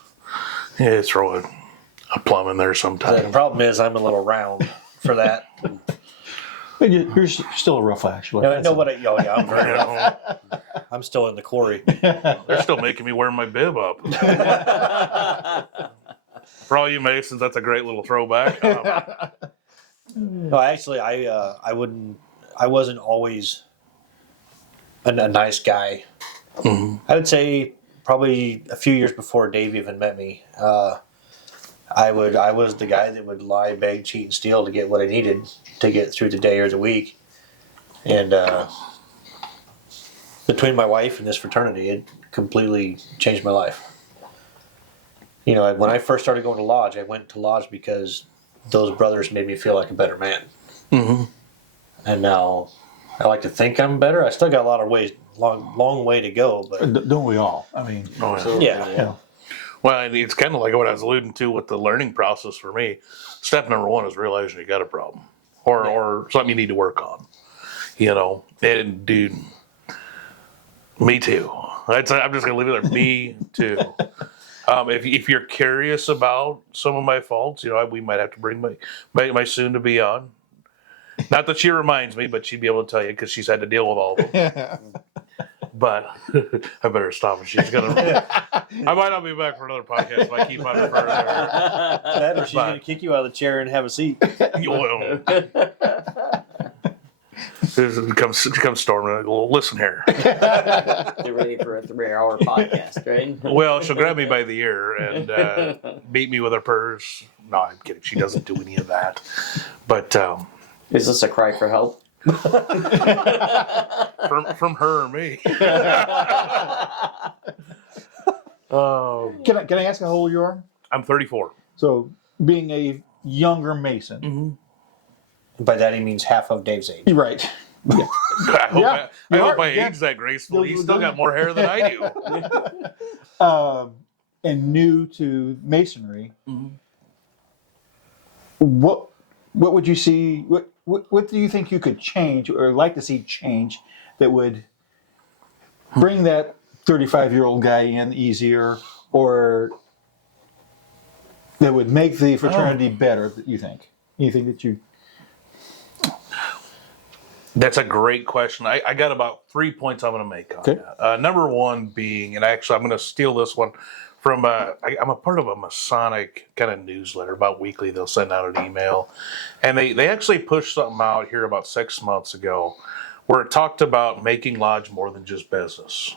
yeah, throw a plum in there The sometime. problem is I'm a little round for that. But you're still a rough, actually. I'm very You rough. know, I'm still in the quarry. they're still making me wear my bib up. For all you Masons, that's a great little throwback. No, actually, I wasn't always a nice guy. Mhm. I would say probably a few years before Dave even met me, I was the guy that would lie, beg, cheat, and steal to get what I needed to get through the day or the week. And between my wife and this fraternity, it completely changed my life. When I first started going to lodge, I went to lodge because those brothers made me feel like a better man. Mm-hmm. And now I like to think I'm better. I still got a lot of long way to go, but Don't we all? I mean, Oh, yeah. yeah. Well, and it's kind of like what I was alluding to with the learning process for me. Step number one is realizing you got a problem or something you need to work on. And dude, me too. I'm just going to leave it there. Me too. If you're curious about some of my faults, we might have to bring my soon to be on. Not that she reminds me, but she'd be able to tell you because she's had to deal with all of them. But I better stop. She's gonna. I might not be back for another podcast if I keep on referring to her. That or she's going to kick you out of the chair and have a seat. Well, come storming. Well, listen here. They're ready for a 3-hour podcast, right? Well, she'll grab me by the ear and beat me with her purse. No, I'm kidding. She doesn't do any of that. But Is this a cry for help? from her or me. can I ask how old you are? I'm 34. So, being a younger Mason, Mm-hmm. By that he means half of Dave's age. right? I hope Yeah, I, you hope are, I yeah. aged that gracefully. He's still got more hair than I do. And new to masonry, Mhm. what would you see? What do you think you could change or like to see change that would bring that 35-year-old guy in easier, or that would make the fraternity better? That you think? Anything that you? That's a great question. I got about 3 points I'm going to make on Okay. that. Number one being, and actually I'm going to steal this one from, I'm a part of a Masonic kind of newsletter. About weekly they'll send out an email. And they actually pushed something out here about 6 months ago where it talked about making lodge more than just business.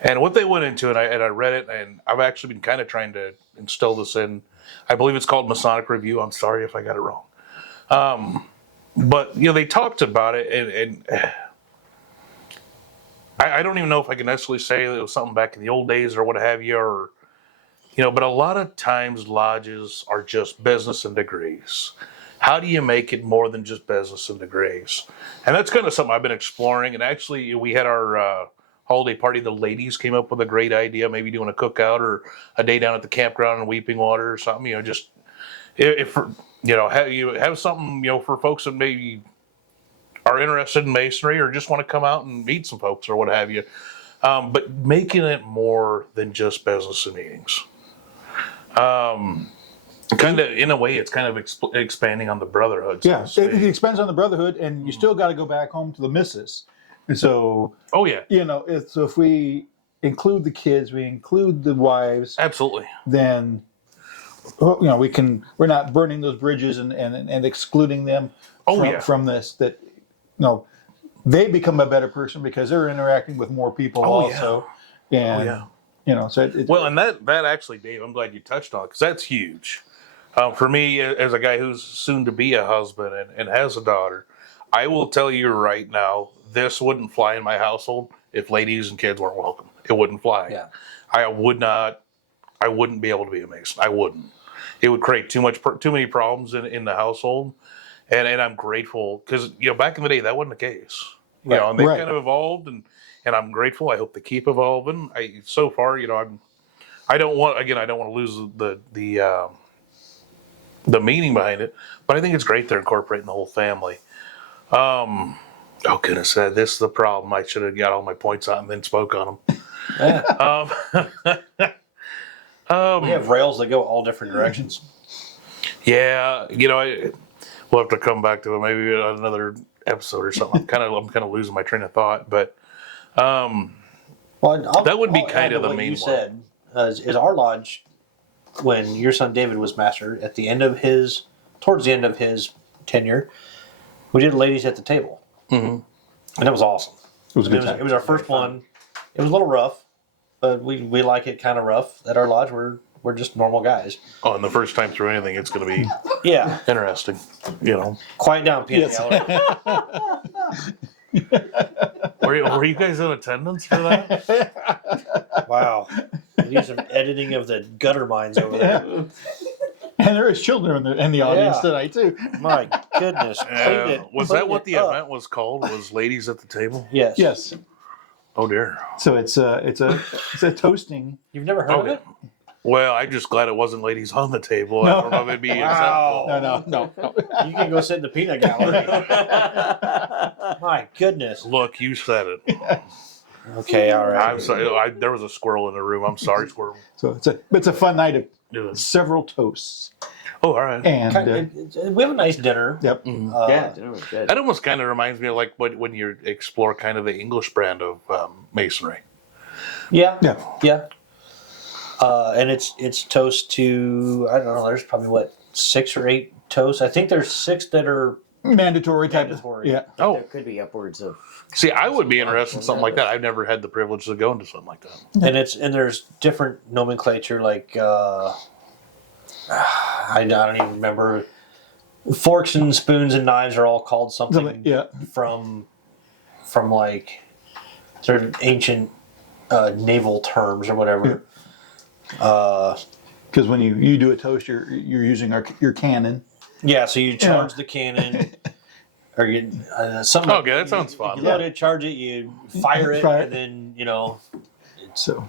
And what they went into, and I read it, and I've actually been kind of trying to instill this in, I believe it's called Masonic Review. I'm sorry if I got it wrong. But they talked about it, and I don't even know if I can necessarily say that it was something back in the old days or what have you, or but a lot of times lodges are just business and degrees. How do you make it more than just business and degrees? And that's kind of something I've been exploring. And actually, we had our holiday party. The ladies came up with a great idea, maybe doing a cookout or a day down at the campground in Weeping Water or something. Just if you have something for folks that maybe are interested in masonry or just want to come out and meet some folks or what have you. But making it more than just business and meetings. Kind of, in a way, it's kind of expanding on the brotherhood. So Yeah, to speak. it expands on the brotherhood, and you still got to go back home to the missus. And so, Oh yeah, so if we include the kids, we include the wives, absolutely. then we're not burning those bridges and excluding them Oh, from, yeah. from this. That they become a better person because they're interacting with more people Oh, yeah. also. And yeah. so it, Well, and that actually, Dave, I'm glad you touched on it because that's huge. For me, as a guy who's soon to be a husband and has a daughter, I will tell you right now, this wouldn't fly in my household if ladies and kids weren't welcome. It wouldn't fly. Yeah. I wouldn't be able to be a Mason. I wouldn't. It would create too many problems in the household. And I'm grateful because back in the day that wasn't the case. And they've Right. kind of evolved, and I'm grateful. I hope they keep evolving. So far, I don't want to lose the meaning behind it, but I think it's great they're incorporating the whole family. Oh goodness, this is the problem. I should have got all my points out and then spoke on them. Yeah. We have rails that go all different directions. Yeah, we'll have to come back to it maybe on another episode or something. I'm kind of losing my train of thought, but Well, that would be I'll kind add of to the what main you one. said. Is our lodge, when your son David was master, towards the end of his tenure, we did ladies at the table, Mm-hmm. and it was awesome. It was a good It time. was our first one. It was a little rough, but we like it kind of rough. At our lodge, we're just normal guys. Oh, and the first time through anything, it's going to be Yeah, interesting. quiet down, piano. Were you guys in attendance for that? Wow, we need some editing of the gutter mines over there. And there is children in the audience Yeah. tonight too. My goodness, Was clean that what it the up. event was called? Was ladies at the table? Yes. Yes. Oh dear. So it's a toasting. You've never heard of Okay. it? Well, I'm just glad it wasn't ladies on the table. I No. don't know if it'd be Wow. acceptable. No. You can go sit in the peanut gallery. My goodness. Look, you said it. Okay, all right. I'm sorry. There was a squirrel in the room. I'm sorry, squirrel. So it's a fun night of Yeah. several toasts. Oh, all right. And We have a nice dinner. yep. Yeah, dinner was good. That almost kind of reminds me of like when you explore kind of the English brand of masonry. Yeah. Yeah. Yeah. And it's toast to, I don't know, there's probably 6 or 8 toasts. I think there's 6 that are Mandatory type Mandatory. of yeah. Oh, There could be upwards of. see, I would be interested in something like that. I've never had the privilege to go into something like that. and there's different nomenclature like I don't even remember. Forks and spoons and knives are all called something Yeah. from like they're ancient naval terms or whatever. Because when you do a toast, you're using your cannon. Yeah, so you charge the cannon. or you something. Okay, that sounds fun. You load it, charge it, you fire it, Fire it. and then So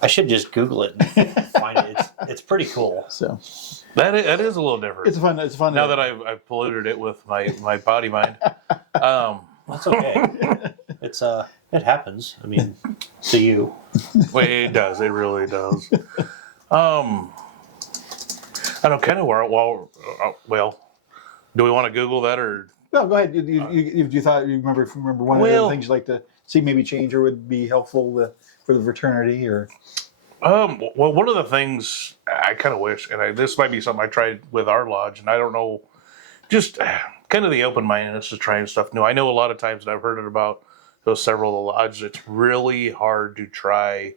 I should just Google it and find it. It's pretty cool. so That is a little different. it's fun. Now that I've polluted it with my potty mind. That's okay. It happens. I mean, to you. Wait, it does. It really does. I don't know, kind of well, do we want to Google that or? No, go ahead. You thought you remember one of the things you'd like to see maybe change or would be helpful for the fraternity or? Well, one of the things I kind of wish, and this might be something I tried with our lodge, and I don't know, just kind of the open-mindedness to trying stuff new. I know a lot of times, and I've heard it about those several of the lodges, it's really hard to try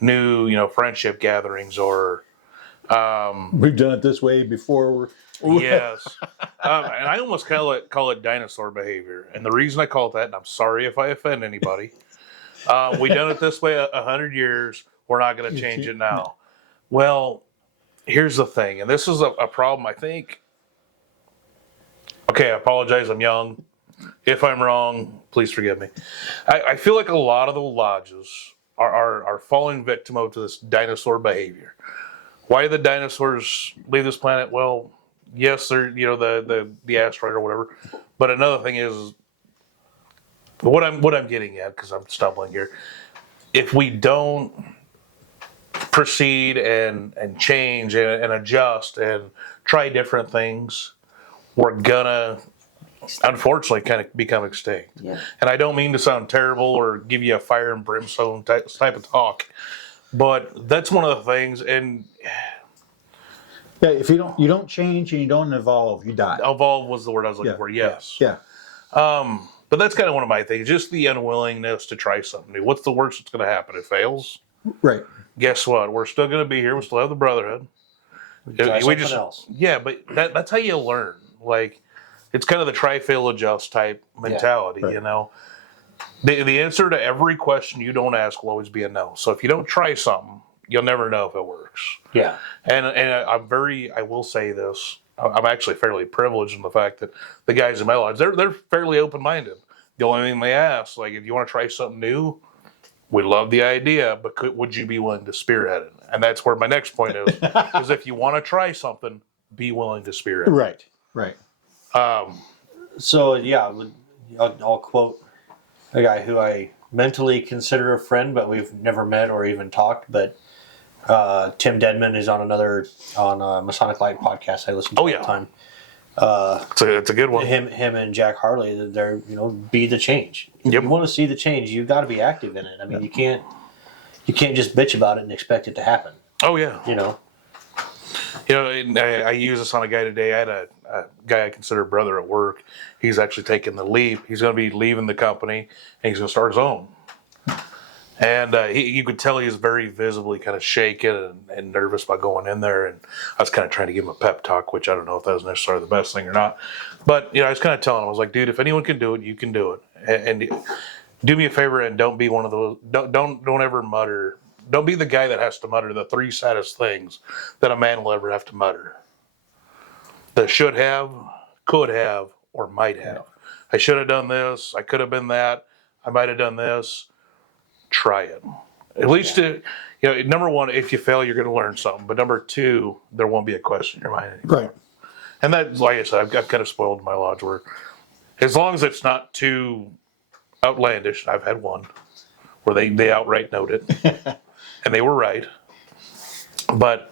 new, friendship gatherings or. We've done it this way before. Yes. And I almost call it dinosaur behavior. And the reason I call it that, and I'm sorry if I offend anybody, we done it this way 100 years. We're not going to change it now. No. Well, here's the thing, and this is a problem, I think. Okay, I apologize. I'm young. If I'm wrong, please forgive me. I feel like a lot of the lodges are falling victim to this dinosaur behavior. Why did the dinosaurs leave this planet? Well, yes, they're the asteroid or whatever. But another thing is what I'm getting at, because I'm stumbling here. If we don't proceed and change and adjust and try different things, we're gonna unfortunately kind of become extinct. Yeah. And I don't mean to sound terrible or give you a fire and brimstone type of talk, but that's one of the things. And Yeah, if you don't change and you don't evolve, you die. evolve was the word I was looking for. Yes. Yeah. But that's kind of one of my things. Just the unwillingness to try something new. What's the worst that's going to happen? It fails. Right. Guess what? We're still going to be here. We still have the brotherhood. Try something else. Yeah, but that's how you learn. Like, it's kind of the try, fail, adjust type mentality. Right. You know, the answer to every question you don't ask will always be a no. So if you don't try something, you'll never know if it works. Yeah. And I will say this. I'm actually fairly privileged in the fact that the guys in my lodge, they're fairly open-minded. The only thing they ask, like, if you want to try something new, we love the idea, but would you be willing to spearhead it? And that's where my next point is, is if you want to try something, be willing to spearhead it. Right. So yeah, I'll quote a guy who I mentally consider a friend, but we've never met or even talked. But Tim Dedman is on Masonic Light podcast I listen to all the time. It's a good one. Him and Jack Harley, they're be the change. If you want to see the change, you've got to be active in it. I mean, you can't just bitch about it and expect it to happen. Oh yeah. And I use this on a guy today. I had a guy I consider a brother at work. He's actually taking the leap. He's going to be leaving the company, and he's going to start his own. And you could tell he was very visibly kind of shaken and nervous about going in there. And I was kind of trying to give him a pep talk, which I don't know if that was necessarily the best thing or not. But I was kind of telling him, I was like, dude, if anyone can do it, you can do it. And do me a favor and don't be one of those. Don't ever mutter. Don't be the guy that has to mutter the three saddest things that a man will ever have to mutter. The should have, could have, or might have. I should have done this. I could have been that. I might have done this. Try it. At least, number one, if you fail, you're going to learn something. But number two, there won't be a question in your mind anymore. Right. And that, like I said, I've kind of spoiled my lodge where, as long as it's not too outlandish, I've had one where they outright note it, and they were right. But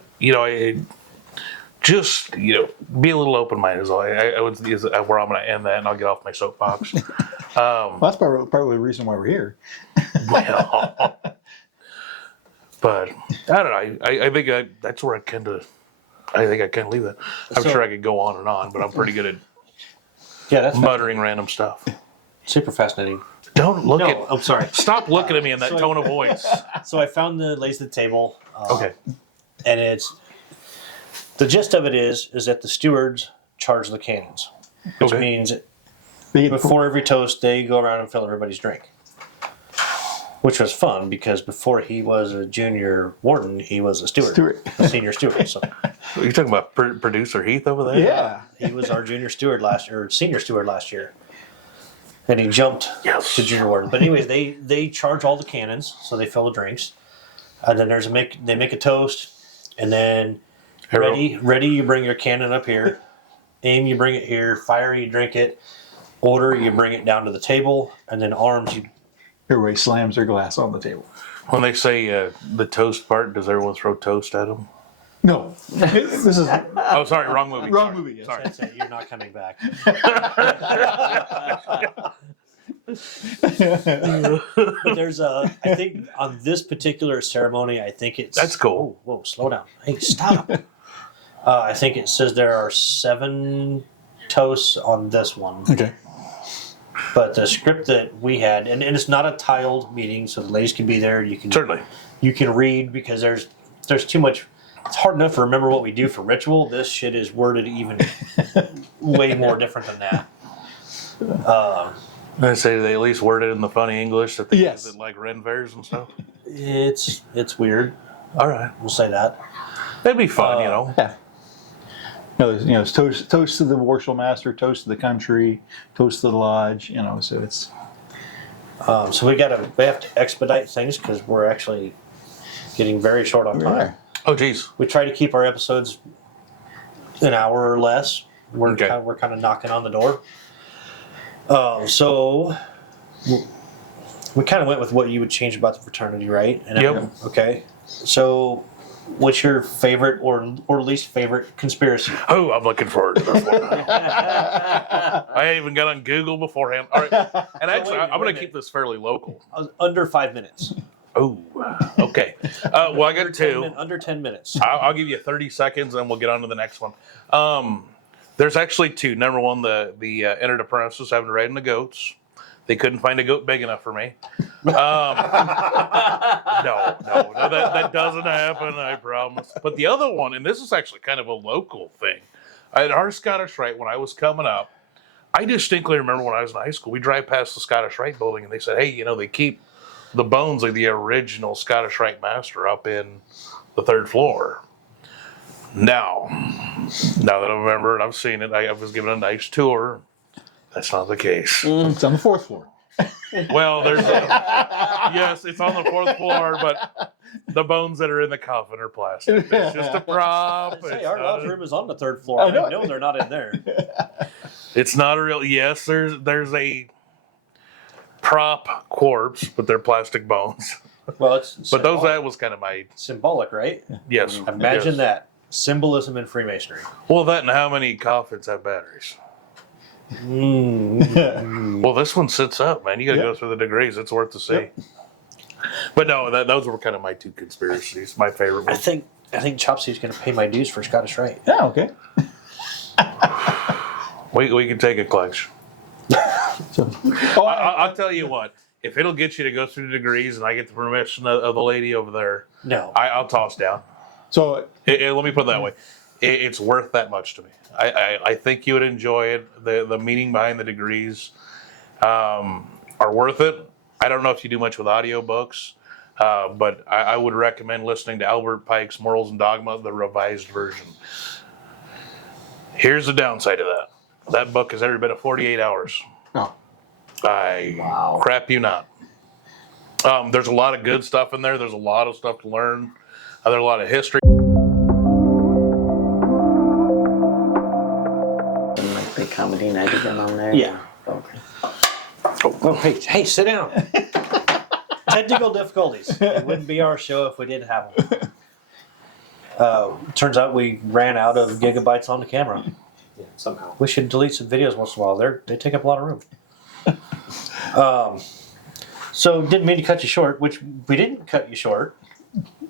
just be a little open-minded is all. Is where I'm going to end that, and I'll get off my soapbox. Well, that's probably the reason why we're here. Well, but I don't know. I think that's where I kind of leave that. I'm sure I could go on and on, but I'm pretty good at that's muttering random stuff. super fascinating. Don't look No, I'm sorry. Stop looking at me in that tone of voice. So I found the lays at the table. Okay. And it's the gist of it is that the stewards charge the cannons, which means before every toast they go around and fill everybody's drink. which was fun because before he was a junior warden, he was a steward. A senior steward. So Are you talking about producer Heath over there? Yeah. he was our senior steward last year. And he jumped to junior warden. But anyways, they charge all the cannons, so they fill the drinks. And then they make a toast, and then ready, you bring your cannon up here. Aim, you bring it here. Fire, you drink it. Order, you bring it down to the table. And then arms, you... Everybody slams their glass on the table. When they say the toast part, does everyone throw toast at them? No. This is Oh, sorry, wrong movie. wrong Sorry. movie. Yes. Sorry. That's it. You're not coming back. But there's I think on this particular ceremony, I think it's... That's cool. Whoa, slow down. Hey, stop. I think it says there are 7 toasts on this one. Okay. But the script that we had, and it's not a tiled meeting, so the ladies can be there. Certainly. You can read because there's too much. It's hard enough to remember what we do for ritual. This shit is worded even way more different than that. I say they at least word it in the funny English that they Yes. use it like Ren fairs and stuff. It's weird. All right. We'll say that. It'd be fun, you know. Yeah. It's toast to the martial master, toast to the country, toast to the lodge. So it's So we have to expedite things because we're actually getting very short on time. Oh, geez. We try to keep our episodes an hour or less. We're Okay. kind of knocking on the door. So we kind of went with what you would change about the fraternity, right? And Yep. Okay. So, what's your favorite or least favorite conspiracy? Oh, I'm looking forward to this one. I even got on Google beforehand. All right. And actually, I'm going to keep this fairly local. Under 5 minutes. Oh, okay. Well, I got 2. Under 10 minutes. I'll give you 30 seconds and we'll get on to the next one. There's actually 2. Number 1, the entered apprentices having to ride in the goats. They couldn't find a goat big enough for me. No, that doesn't happen, I promise. But the other one, and this is actually kind of a local thing. At our Scottish Rite, when I was coming up, I distinctly remember when I was in high school, we drive past the Scottish Rite building and they said, hey, they keep the bones of the original Scottish Rite master up in the 3rd floor. Now that I remember and I've seen it, I was given a nice tour. That's not the case. it's on the 4th floor. Well, yes, it's on the 4th floor, but the bones that are in the coffin are plastic. It's just a prop. Hey, It's our not lodge room is on the 3rd floor. I know. I know they're not in there. It's not a real. Yes, there's a prop corpse, but they're plastic bones. Well, it's But that was kind of my symbolic, right? yes. Imagine yes. that symbolism in Freemasonry. Well, that and how many coffins have batteries? Well, this one sits up, man. You got to go through the degrees. It's worth to see. Yep. But no, those were kind of my 2 conspiracies. My favorite I one. think Chopsy's going to pay my dues for Scottish Rite. Yeah, okay. We can take a collection. So, I'll tell you what. If it'll get you to go through the degrees and I get the permission of the lady over there, No. I'll toss down. so Let me put it that way. It's worth that much to me. I think you would enjoy it. The meaning behind the degrees are worth it. I don't know if you do much with audiobooks, but I would recommend listening to Albert Pike's Morals and Dogma, the revised version. Here's the downside of that. That book is every bit of 48 hours. oh, Wow. Crap you not. There's a lot of good stuff in there. There's a lot of stuff to learn. There's a lot of history. Like the comedy night again on there? Yeah. Okay. Oh, hey, sit down. Technical difficulties. It wouldn't be our show if we didn't have them. Turns out we ran out of gigabytes on the camera. Yeah, somehow. We should delete some videos once in a while. They take up a lot of room. So didn't mean to cut you short, which we didn't cut you short,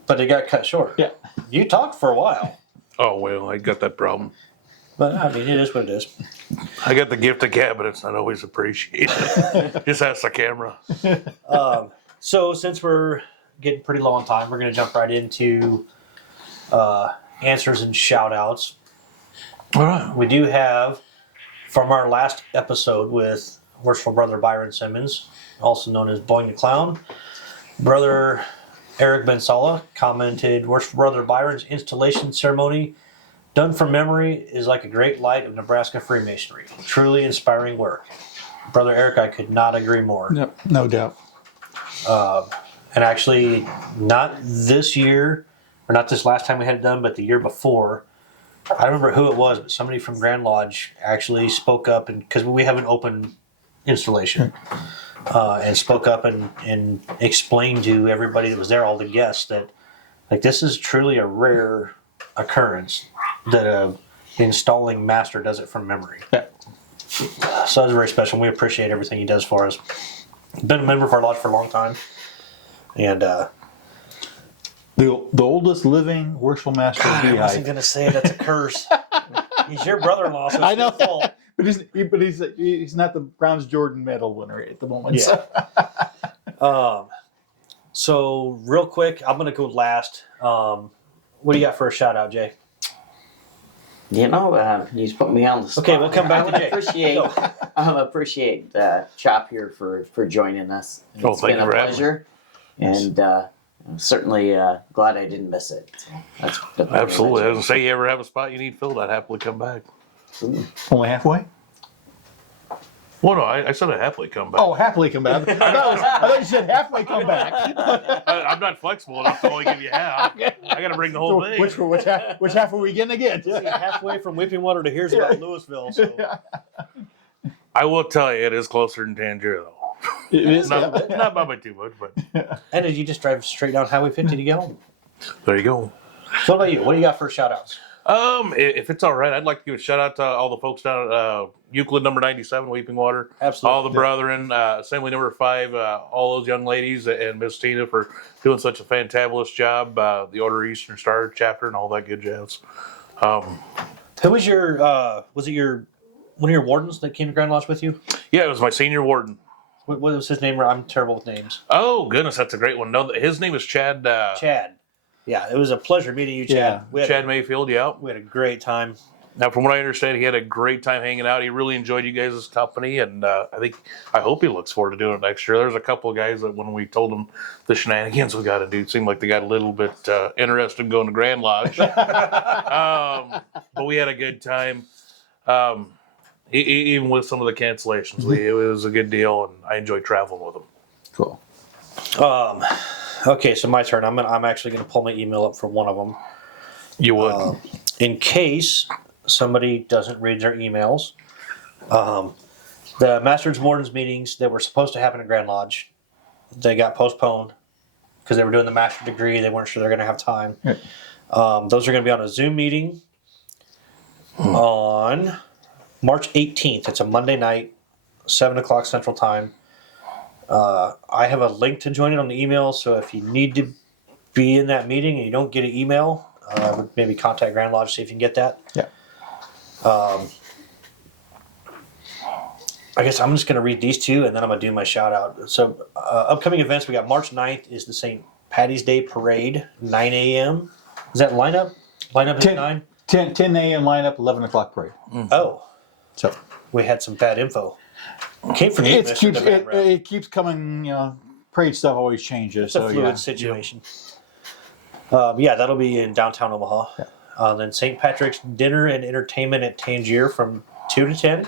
but it got cut short. yeah. You talked for a while, Oh, well, I got that problem. but I mean, it is what it is. I got the gift of gab, but it's not always appreciated. Just ask the camera. So since we're getting pretty low on time, we're going to jump right into answers and shout outs. All right. We do have, from our last episode with Worshipful Brother Byron Simmons, also known as Boing the Clown, Brother Eric Bensala commented, Worship Brother Byron's installation ceremony done from memory is like a great light of Nebraska Freemasonry. Truly inspiring work. Brother Eric, I could not agree more. Yep, no doubt. And actually, not this year, or not this last time we had it done, but the year before, I remember who it was, but somebody from Grand Lodge actually spoke up, and because we have an open installation, and spoke up and explained to everybody that was there, all the guests, that like this is truly a rare occurrence that a installing master does it from memory. Yeah. So that's very special. We appreciate everything he does for us. Been a member of our lodge for a long time, and The oldest living worshipful master of I wasn't Beehive. gonna say that's a curse. He's your brother-in-law, so it's I know. your fault. But he's not the Browns Jordan Medal winner at the moment. Yeah. So real quick, I'm gonna go last. What do you got for a shout out, Jay? You know, you just put me on the spot. Okay, we'll come back I to Jay. Appreciate Chop here for joining us. Oh, It's thank been you a for having me. pleasure, and I'm certainly glad I didn't miss it. So that's Absolutely. I was gonna say, you ever have a spot you need filled, I'd happily come back. Only halfway? Well, no, I said I'd happily come back. Oh, happily come back. I thought you said halfway come back. I'm not flexible enough to only give you half. I got to bring the whole thing. Which half are we getting again? Halfway from Whipping Water to here's about Louisville. So. I will tell you, it is closer than Tangier, though. It is. Not by too much, but And did you just drive straight down Highway 50 to get home? there you go. So what about you? What do you got for shout outs? If it's all right, I'd like to give a shout out to all the folks down at Euclid number 97, Weeping Water. Absolutely. All the brethren, Assembly number 5, all those young ladies, and Miss Tina for doing such a fantabulous job. The Order of Eastern Star chapter and all that good jazz. Who was your, was it one of your wardens that came to Grand Lodge with you? Yeah, it was my senior warden. What was his name? I'm terrible with names. Oh, goodness, that's a great one. No, his name is Chad. Chad. Yeah, it was a pleasure meeting you, Chad. Yeah. Chad Mayfield, yeah. We had a great time. Now, from what I understand, he had a great time hanging out. He really enjoyed you guys' company, and I hope he looks forward to doing it next year. There's a couple of guys that when we told them the shenanigans we got to do, it seemed like they got a little bit interested in going to Grand Lodge. But we had a good time. Even with some of the cancellations, it was a good deal, and I enjoyed traveling with them. Cool. Okay, so my turn. I'm actually going to pull my email up for one of them. You would. In case somebody doesn't read their emails. The Masters Wardens meetings that were supposed to happen at Grand Lodge, they got postponed because they were doing the master degree. They weren't sure they're going to have time. Right. Those are going to be on a Zoom meeting on March 18th. It's a Monday night, 7 o'clock Central Time. I have a link to join it on the email, so if you need to be in that meeting and you don't get an email, maybe contact Grand Lodge, see if you can get that. Yeah. I guess I'm just going to read these two, and then I'm going to do my shout out. So, upcoming events, we got March 9th is the St. Patty's Day Parade, 9 a.m. Is that lineup? Lineup is 10 9? 10 a.m. lineup, 11 o'clock parade. Oh, So we had some bad info. Came from you, Mr. Demand Rep. it keeps coming, parade stuff always changes. It's a fluid situation. Yeah, that'll be in downtown Omaha. Yeah. Then St. Patrick's Dinner and Entertainment at Tangier from 2 to 10.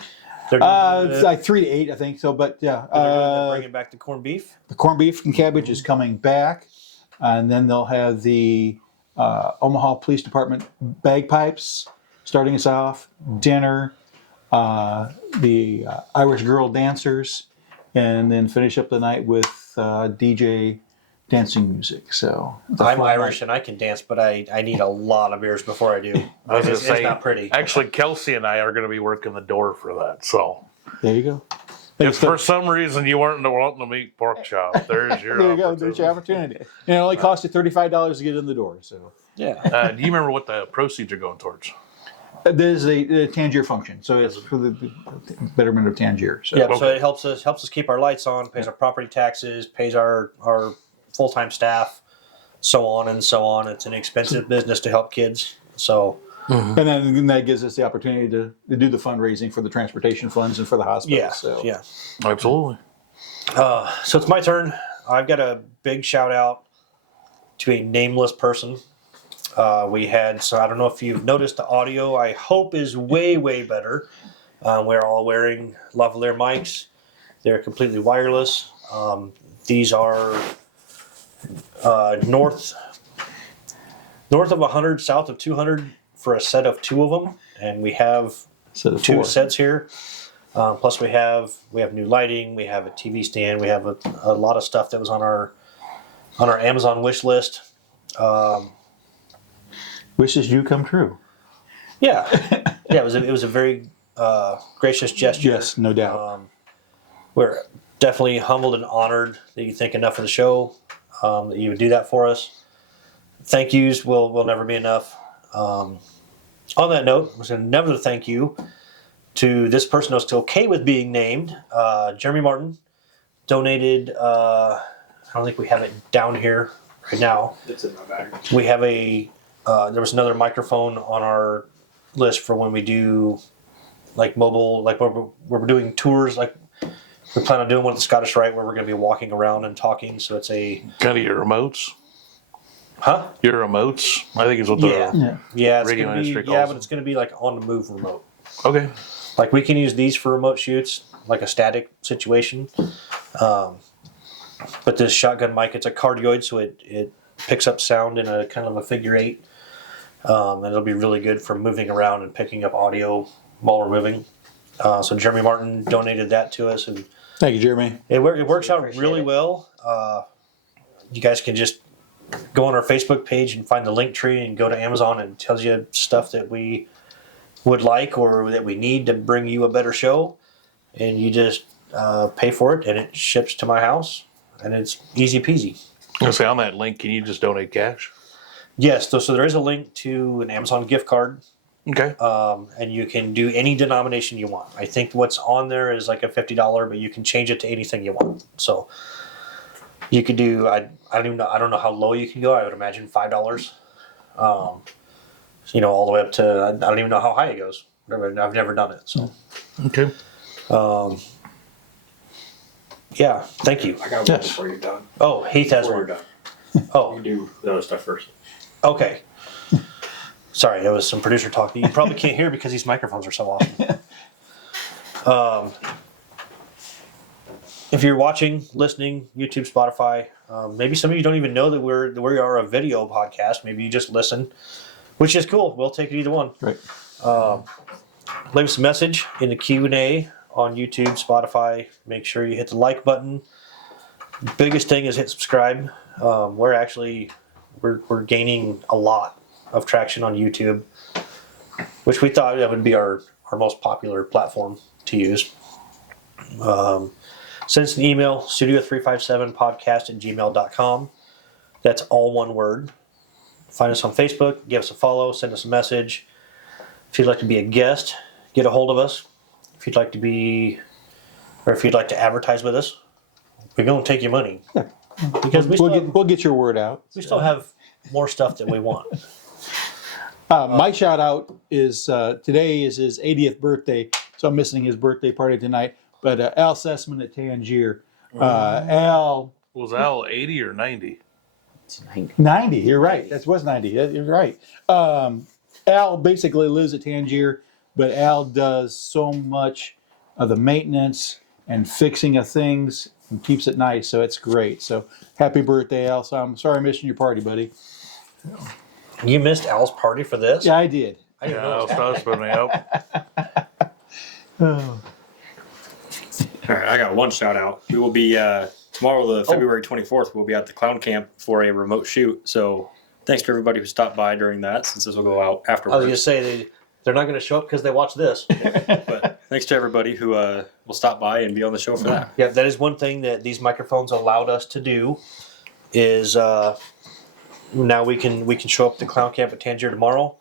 They're It's like 3 to 8, I think so. But yeah, they're bringing back the corned beef. the corned beef and cabbage is coming back, and then they'll have the Omaha Police Department bagpipes starting us off, dinner, the Irish Girl dancers, and then finish up the night with DJ dancing music. So I'm Irish and I can dance, but I need a lot of beers before I do. I was going to say, it's not pretty. Actually, Kelsey and I are going to be working the door for that. So, there you go. if for some reason you weren't wanting to meet pork chop, there's your There you go. There's your opportunity. And it only costs you $35 to get in the door. So Yeah. Do you remember what the proceeds are going towards? there's a Tangier function. So it's for the betterment of Tangier. So Yeah, so it helps us keep our lights on, pays our property taxes, pays our full-time staff, so on and so on. It's an expensive business to help kids. So and then that gives us the opportunity to do the fundraising for the transportation funds and for the hospital. yeah, So yeah. Absolutely. So it's my turn. I've got a big shout out to a nameless person. So I don't know if you've noticed the audio, I hope is way better. We're all wearing lavalier mics. They're completely wireless. These are north of 100, south of 200 for a set of 2 of them. And we have So the 2 4. sets here. Plus we have new lighting. We have a TV stand. We have a lot of stuff that was on our Amazon wish list. Wishes do come true. Yeah, it was a very gracious gesture. Yes, no doubt. We're definitely humbled and honored that you think enough of the show, that you would do that for us. Thank yous will never be enough. On that note, I'm going to never thank you to this person who's okay with being named. Jeremy Martin donated. I don't think we have it down here right now. It's in my bag. We have there was another microphone on our list for when we do like mobile, like where we're doing tours. Like we plan on doing one at the Scottish Rite where we're going to be walking around and talking. So it's a Kind of your remotes. huh? Your remotes. I think is what the. Yeah, it's Radio gonna be industry yeah, calls but it's going to be like on the move remote. Okay. Like we can use these for remote shoots, like a static situation. But this shotgun mic, it's a cardioid, so it picks up sound in a kind of a figure 8. And it'll be really good for moving around and picking up audio while we're moving. So Jeremy Martin donated that to us, and Thank you, Jeremy. it works out Appreciate really it. well. You guys can just go on our Facebook page and find the link tree and go to Amazon, and it tells you stuff that we would like or that we need to bring you a better show, and you just pay for it, and it ships to my house, and it's easy peasy. I'm gonna say on that link, can you just donate cash? Yes, so there is a link to an Amazon gift card, Okay. and you can do any denomination you want. I think what's on there is like a $50, but you can change it to anything you want. So you could do I don't know how low you can go. I would imagine $5. All the way up to I don't even know how high it goes. I've never done it. So Okay. yeah, thank you. I got one Yes. before you're done. Oh, Heath has Before you're one. done. You Oh, can do the other stuff first. okay. Sorry, there was some producer talk that you probably can't hear because these microphones are so awesome. If you're watching, listening, YouTube, Spotify, maybe some of you don't even know that we are a video podcast. Maybe you just listen, which is cool. We'll take it either one. Right. Leave us a message in the Q&A on YouTube, Spotify. Make sure you hit the like button. Biggest thing is hit subscribe. We're gaining a lot of traction on YouTube, which we thought that would be our most popular platform to use. Send us an email, studio357podcast@gmail.com. That's all one word. Find us on Facebook, give us a follow, send us a message. If you'd like to be a guest, get a hold of us. If you'd like to advertise with us, we're going to take your money. Because We'll get your word out. we still have more stuff that we want. My shout out is today is his 80th birthday, so I'm missing his birthday party tonight. But Al Sessman at Tangier. Al, Was Al 80 or 90? 90, you're right. That was 90. You're right. Al basically lives at Tangier, but Al does so much of the maintenance and fixing of things and keeps it nice, so it's great. So happy birthday, Al. So I'm sorry I'm missing your party, buddy. You missed Al's party for this? Yeah, I did. I didn't Yeah, know I it was was happening. supposed to be up. Oh. All right, I got one shout out. We will be tomorrow, the February 24th. We'll be at the Clown Camp for a remote shoot. So thanks to everybody who stopped by during that, since this will go out I was afterwards. going to say they're not going to show up because they watch this. But thanks to everybody who will stop by and be on the show for that. Yeah, that is one thing that these microphones allowed us to do. Is now we can show up to Clown Camp at Tangier tomorrow.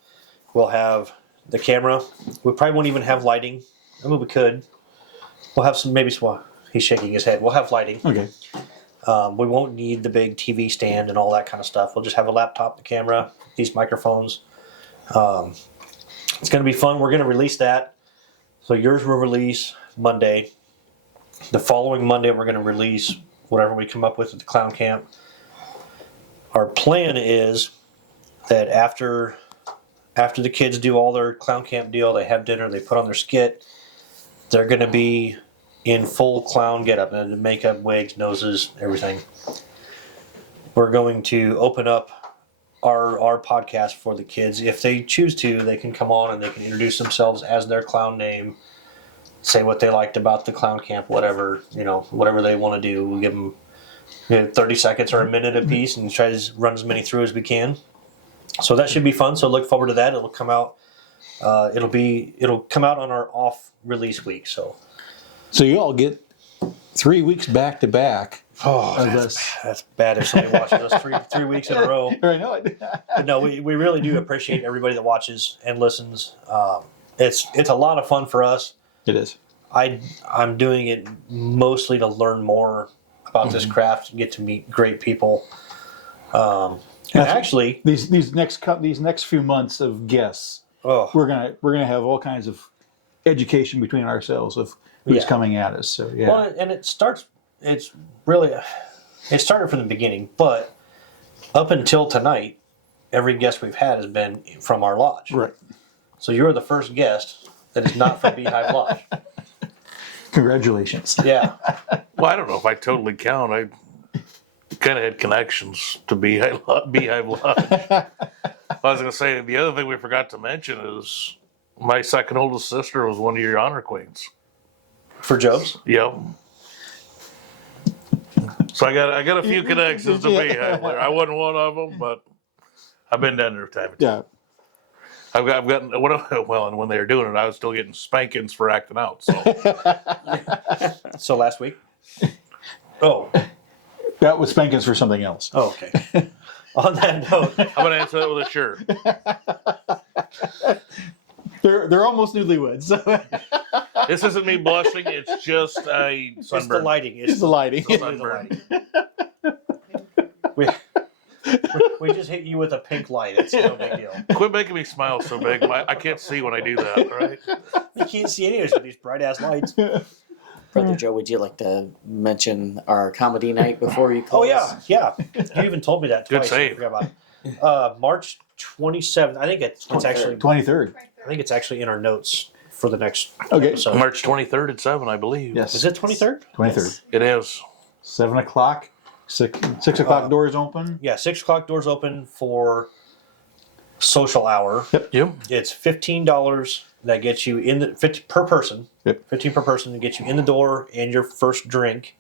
We'll have the camera. We probably won't even have lighting. I mean, we could. We'll have some he's shaking his head. We'll have lighting. Okay. We won't need the big TV stand and all that kind of stuff. We'll just have a laptop, the camera, these microphones. It's going to be fun. We're going to release that. So yours will release Monday. The following Monday, we're going to release whatever we come up with at the clown camp. Our plan is that after the kids do all their clown camp deal, they have dinner, they put on their skit, they're going to be in full clown getup, and makeup, wigs, noses, everything. We're going to open up our podcast for the kids. If they choose to, they can come on and they can introduce themselves as their clown name, say what they liked about the clown camp, whatever they want to do. We'll give them 30 seconds or a minute a piece and try to run as many through as we can. So that should be fun. So look forward to that. It'll come out. It'll come out on our off release week. So you all get 3 weeks back to back. Oh, that's bad if somebody watches us three weeks in a row. I know it. But no, we really do appreciate everybody that watches and listens. It's a lot of fun for us. It is. I'm doing it mostly to learn more about this craft and get to meet great people. And actually, these next few months of guests, we're gonna have all kinds of education between ourselves of who's coming at us. So yeah. Well, and it started from the beginning, but up until tonight, every guest we've had has been from our lodge. Right. So you're the first guest that is not from Beehive Lodge. Congratulations. Yeah. Well, I don't know if I totally count. I kind of had connections to Beehive Lodge. I was going to say, the other thing we forgot to mention is my second oldest sister was one of your honor queens. For Joe's? Yep. So I got a few connections to Beehive. I wasn't one of them, but I've been down there a time or two. Yeah. I've gotten and when they were doing it, I was still getting spankings for acting out. So So last week? Oh. That was spankings for something else. Oh, okay. On that note, I'm going to answer that with a sure. They're almost newlyweds. So. This isn't me blushing. It's just a sunburn. it's the lighting. It's the lighting. It's the lighting. We just hit you with a pink light. It's no big deal. Quit making me smile so big. I can't see when I do that, right? You can't see any of this with these bright ass lights. Brother Joe, would you like to mention our comedy night before you Oh close? yeah. You even told me that Good twice. save. I forgot about it. March 27th. I think it's actually 23rd. I think it's actually in our notes for the next Okay. episode. March 23rd at 7, I believe. Yes. Is it 23rd? 23rd. It is. 7 o'clock. 6 o'clock doors open. Yeah, 6 o'clock doors open for social hour. Yep. It's $15 that gets you in the 50 per person. Yep. 15 per person to get you in the door, and your first drink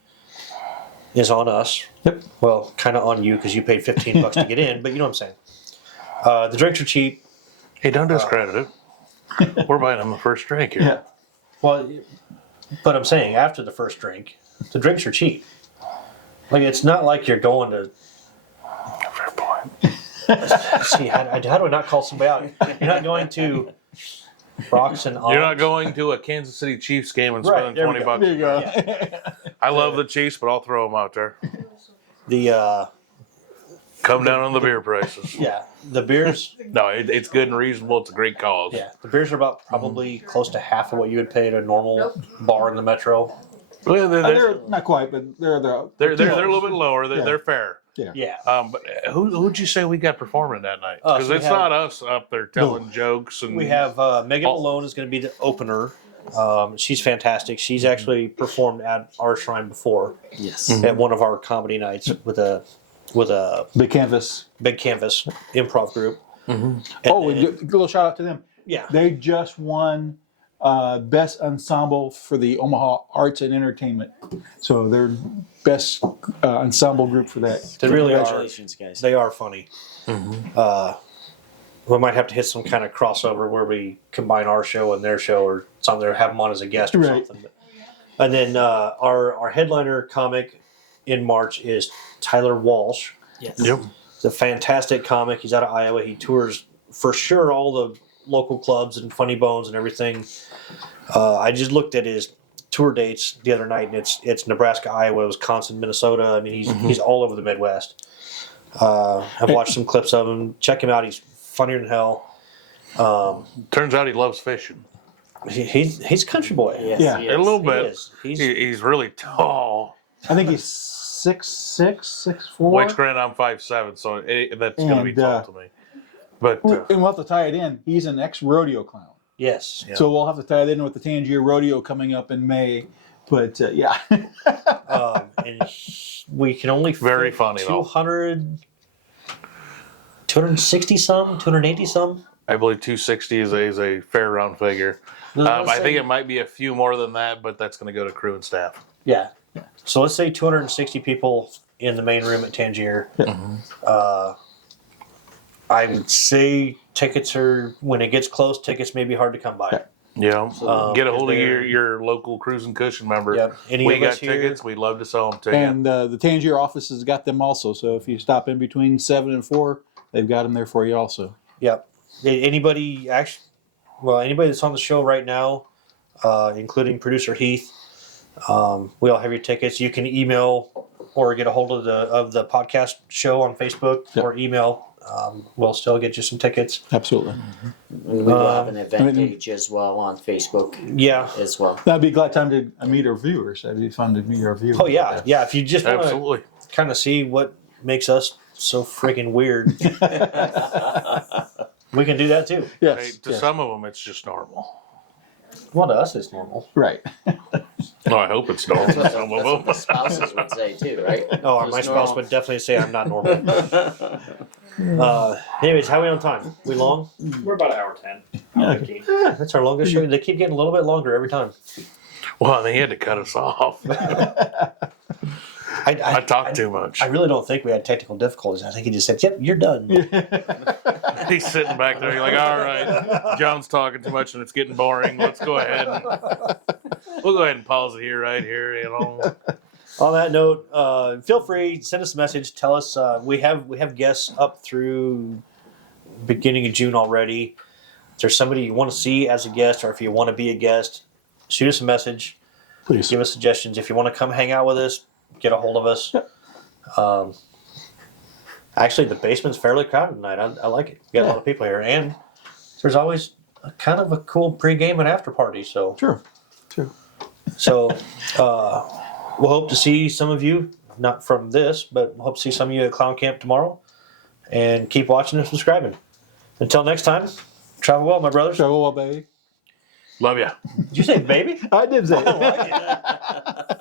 is on us. Yep. Well, kind of on you because you paid $15 to get in, but you know what I'm saying. The drinks are cheap. Hey, don't discredit it. We're buying them the first drink here. Yeah. Well, but I'm saying after the first drink, the drinks are cheap. Like it's not like you're going to. Fair point. See, how do I not call somebody out? You're not going to Rocks and You're not going to a Kansas City Chiefs game and Right, spending there we $20 go. There you go. Yeah. I love the Chiefs, but I'll throw them out there. The Come down on the beer prices. yeah, the beers. No, it's good and reasonable. It's a great cause. Yeah, the beers are about probably close to half of what you would pay at a normal bar in the metro. Well, They're not quite, but they're a little bit lower. They're, Yeah. they're fair. Yeah. But who'd you say we got performing that night? Us. Because We it's have- not us up there telling jokes and We have Megan Malone is going to be the opener. She's fantastic. She's actually performed at our shrine before Yes. at one of our comedy nights with a big canvas. big canvas improv group. And Oh, then- a little shout out to them. yeah. They just won best ensemble for the Omaha Arts and Entertainment. So they're best ensemble group for that. They really are. Congratulations, guys. They are funny. We might have to hit some kind of crossover where we combine our show and their show or something, or have them on as a guest or Right. something. And then our headliner comic in March is Tyler Walsh. Yes. Yep. He's a fantastic comic. He's out of Iowa. He tours for sure all the local clubs and Funny Bones and everything. I just looked at his tour dates the other night, and it's Nebraska, Iowa, Wisconsin, Minnesota. I mean, he's all over the Midwest. I've watched some clips of him. Check him out. He's funnier than hell. Turns out he loves fishing. He's a country boy. Yes, Yeah. he A is. little He bit. is. He's He's really tall. I think he's 6'6", 6'4". Which granted, I'm 5'7", so that's going to be And, tall to me. But And we'll have to tie it in. He's an ex-rodeo clown. Yes. Yeah. So we'll have to tie it in with the Tangier Rodeo coming up in May. But yeah. And we can only Very fit funny, though. 260 some, 280 some. I believe 260 is a fair round figure. Let's I say- think it might be a few more than that, but that's going to go to crew and staff. Yeah. So let's say 260 people in the main room at Tangier. I would say tickets are, when it gets close, tickets may be hard to come by. Yeah. Get a hold of they're- your local Cruise and Cushion member. Yep. Any We of got us here- tickets. We'd love to sell them to you. And the Tangier office has got them also. So if you stop in between 7 and 4, they've got them there for you also. Yep. Anybody anybody that's on the show right now, including producer Heath, we all have your tickets. You can email or get a hold of the podcast show on Facebook or email. We'll still get you some tickets. Absolutely. We will have an event page as well on Facebook Yeah. as well. That'd be a glad time to meet our viewers. That'd be fun to meet our viewers. Oh yeah, yeah. If you just want to Absolutely. kind of see what makes us so freaking weird, we can do that too. Yes. Hey, to yes. some of them, it's just normal. Well, to us, it's normal. Right. No, I hope it's normal. That's what, Some that's what of the them. spouses would say too, right? Oh, Just my spouse normal. would definitely say I'm not normal. Anyways, how are we on time? We long? We're about an hour 10. Yeah. 15. Yeah, that's our longest show. They keep getting a little bit longer every time. Well, they had to cut us off. I talk too much. I really don't think we had technical difficulties. I think he just said, "Yep, you're done." He's sitting back there. You're like, all right, John's talking too much and it's getting boring. Let's go ahead. We'll go ahead and pause it here, right here. You know. On that note, feel free, send us a message. Tell us we have guests up through beginning of June already. If there's somebody you want to see as a guest, or if you want to be a guest, shoot us a message. Please. Give us suggestions. If you want to come hang out with us, get a hold of us. Actually, the basement's fairly crowded tonight. I like it. We got a lot of people here, and there's always kind of a cool pregame and after party. So Sure. So we'll hope to see some of you, not from this, but we'll hope to see some of you at Clown Camp tomorrow. And keep watching and subscribing. Until next time, travel well, my brothers. Travel well, baby. Love ya. Did you say baby? I did say I like it.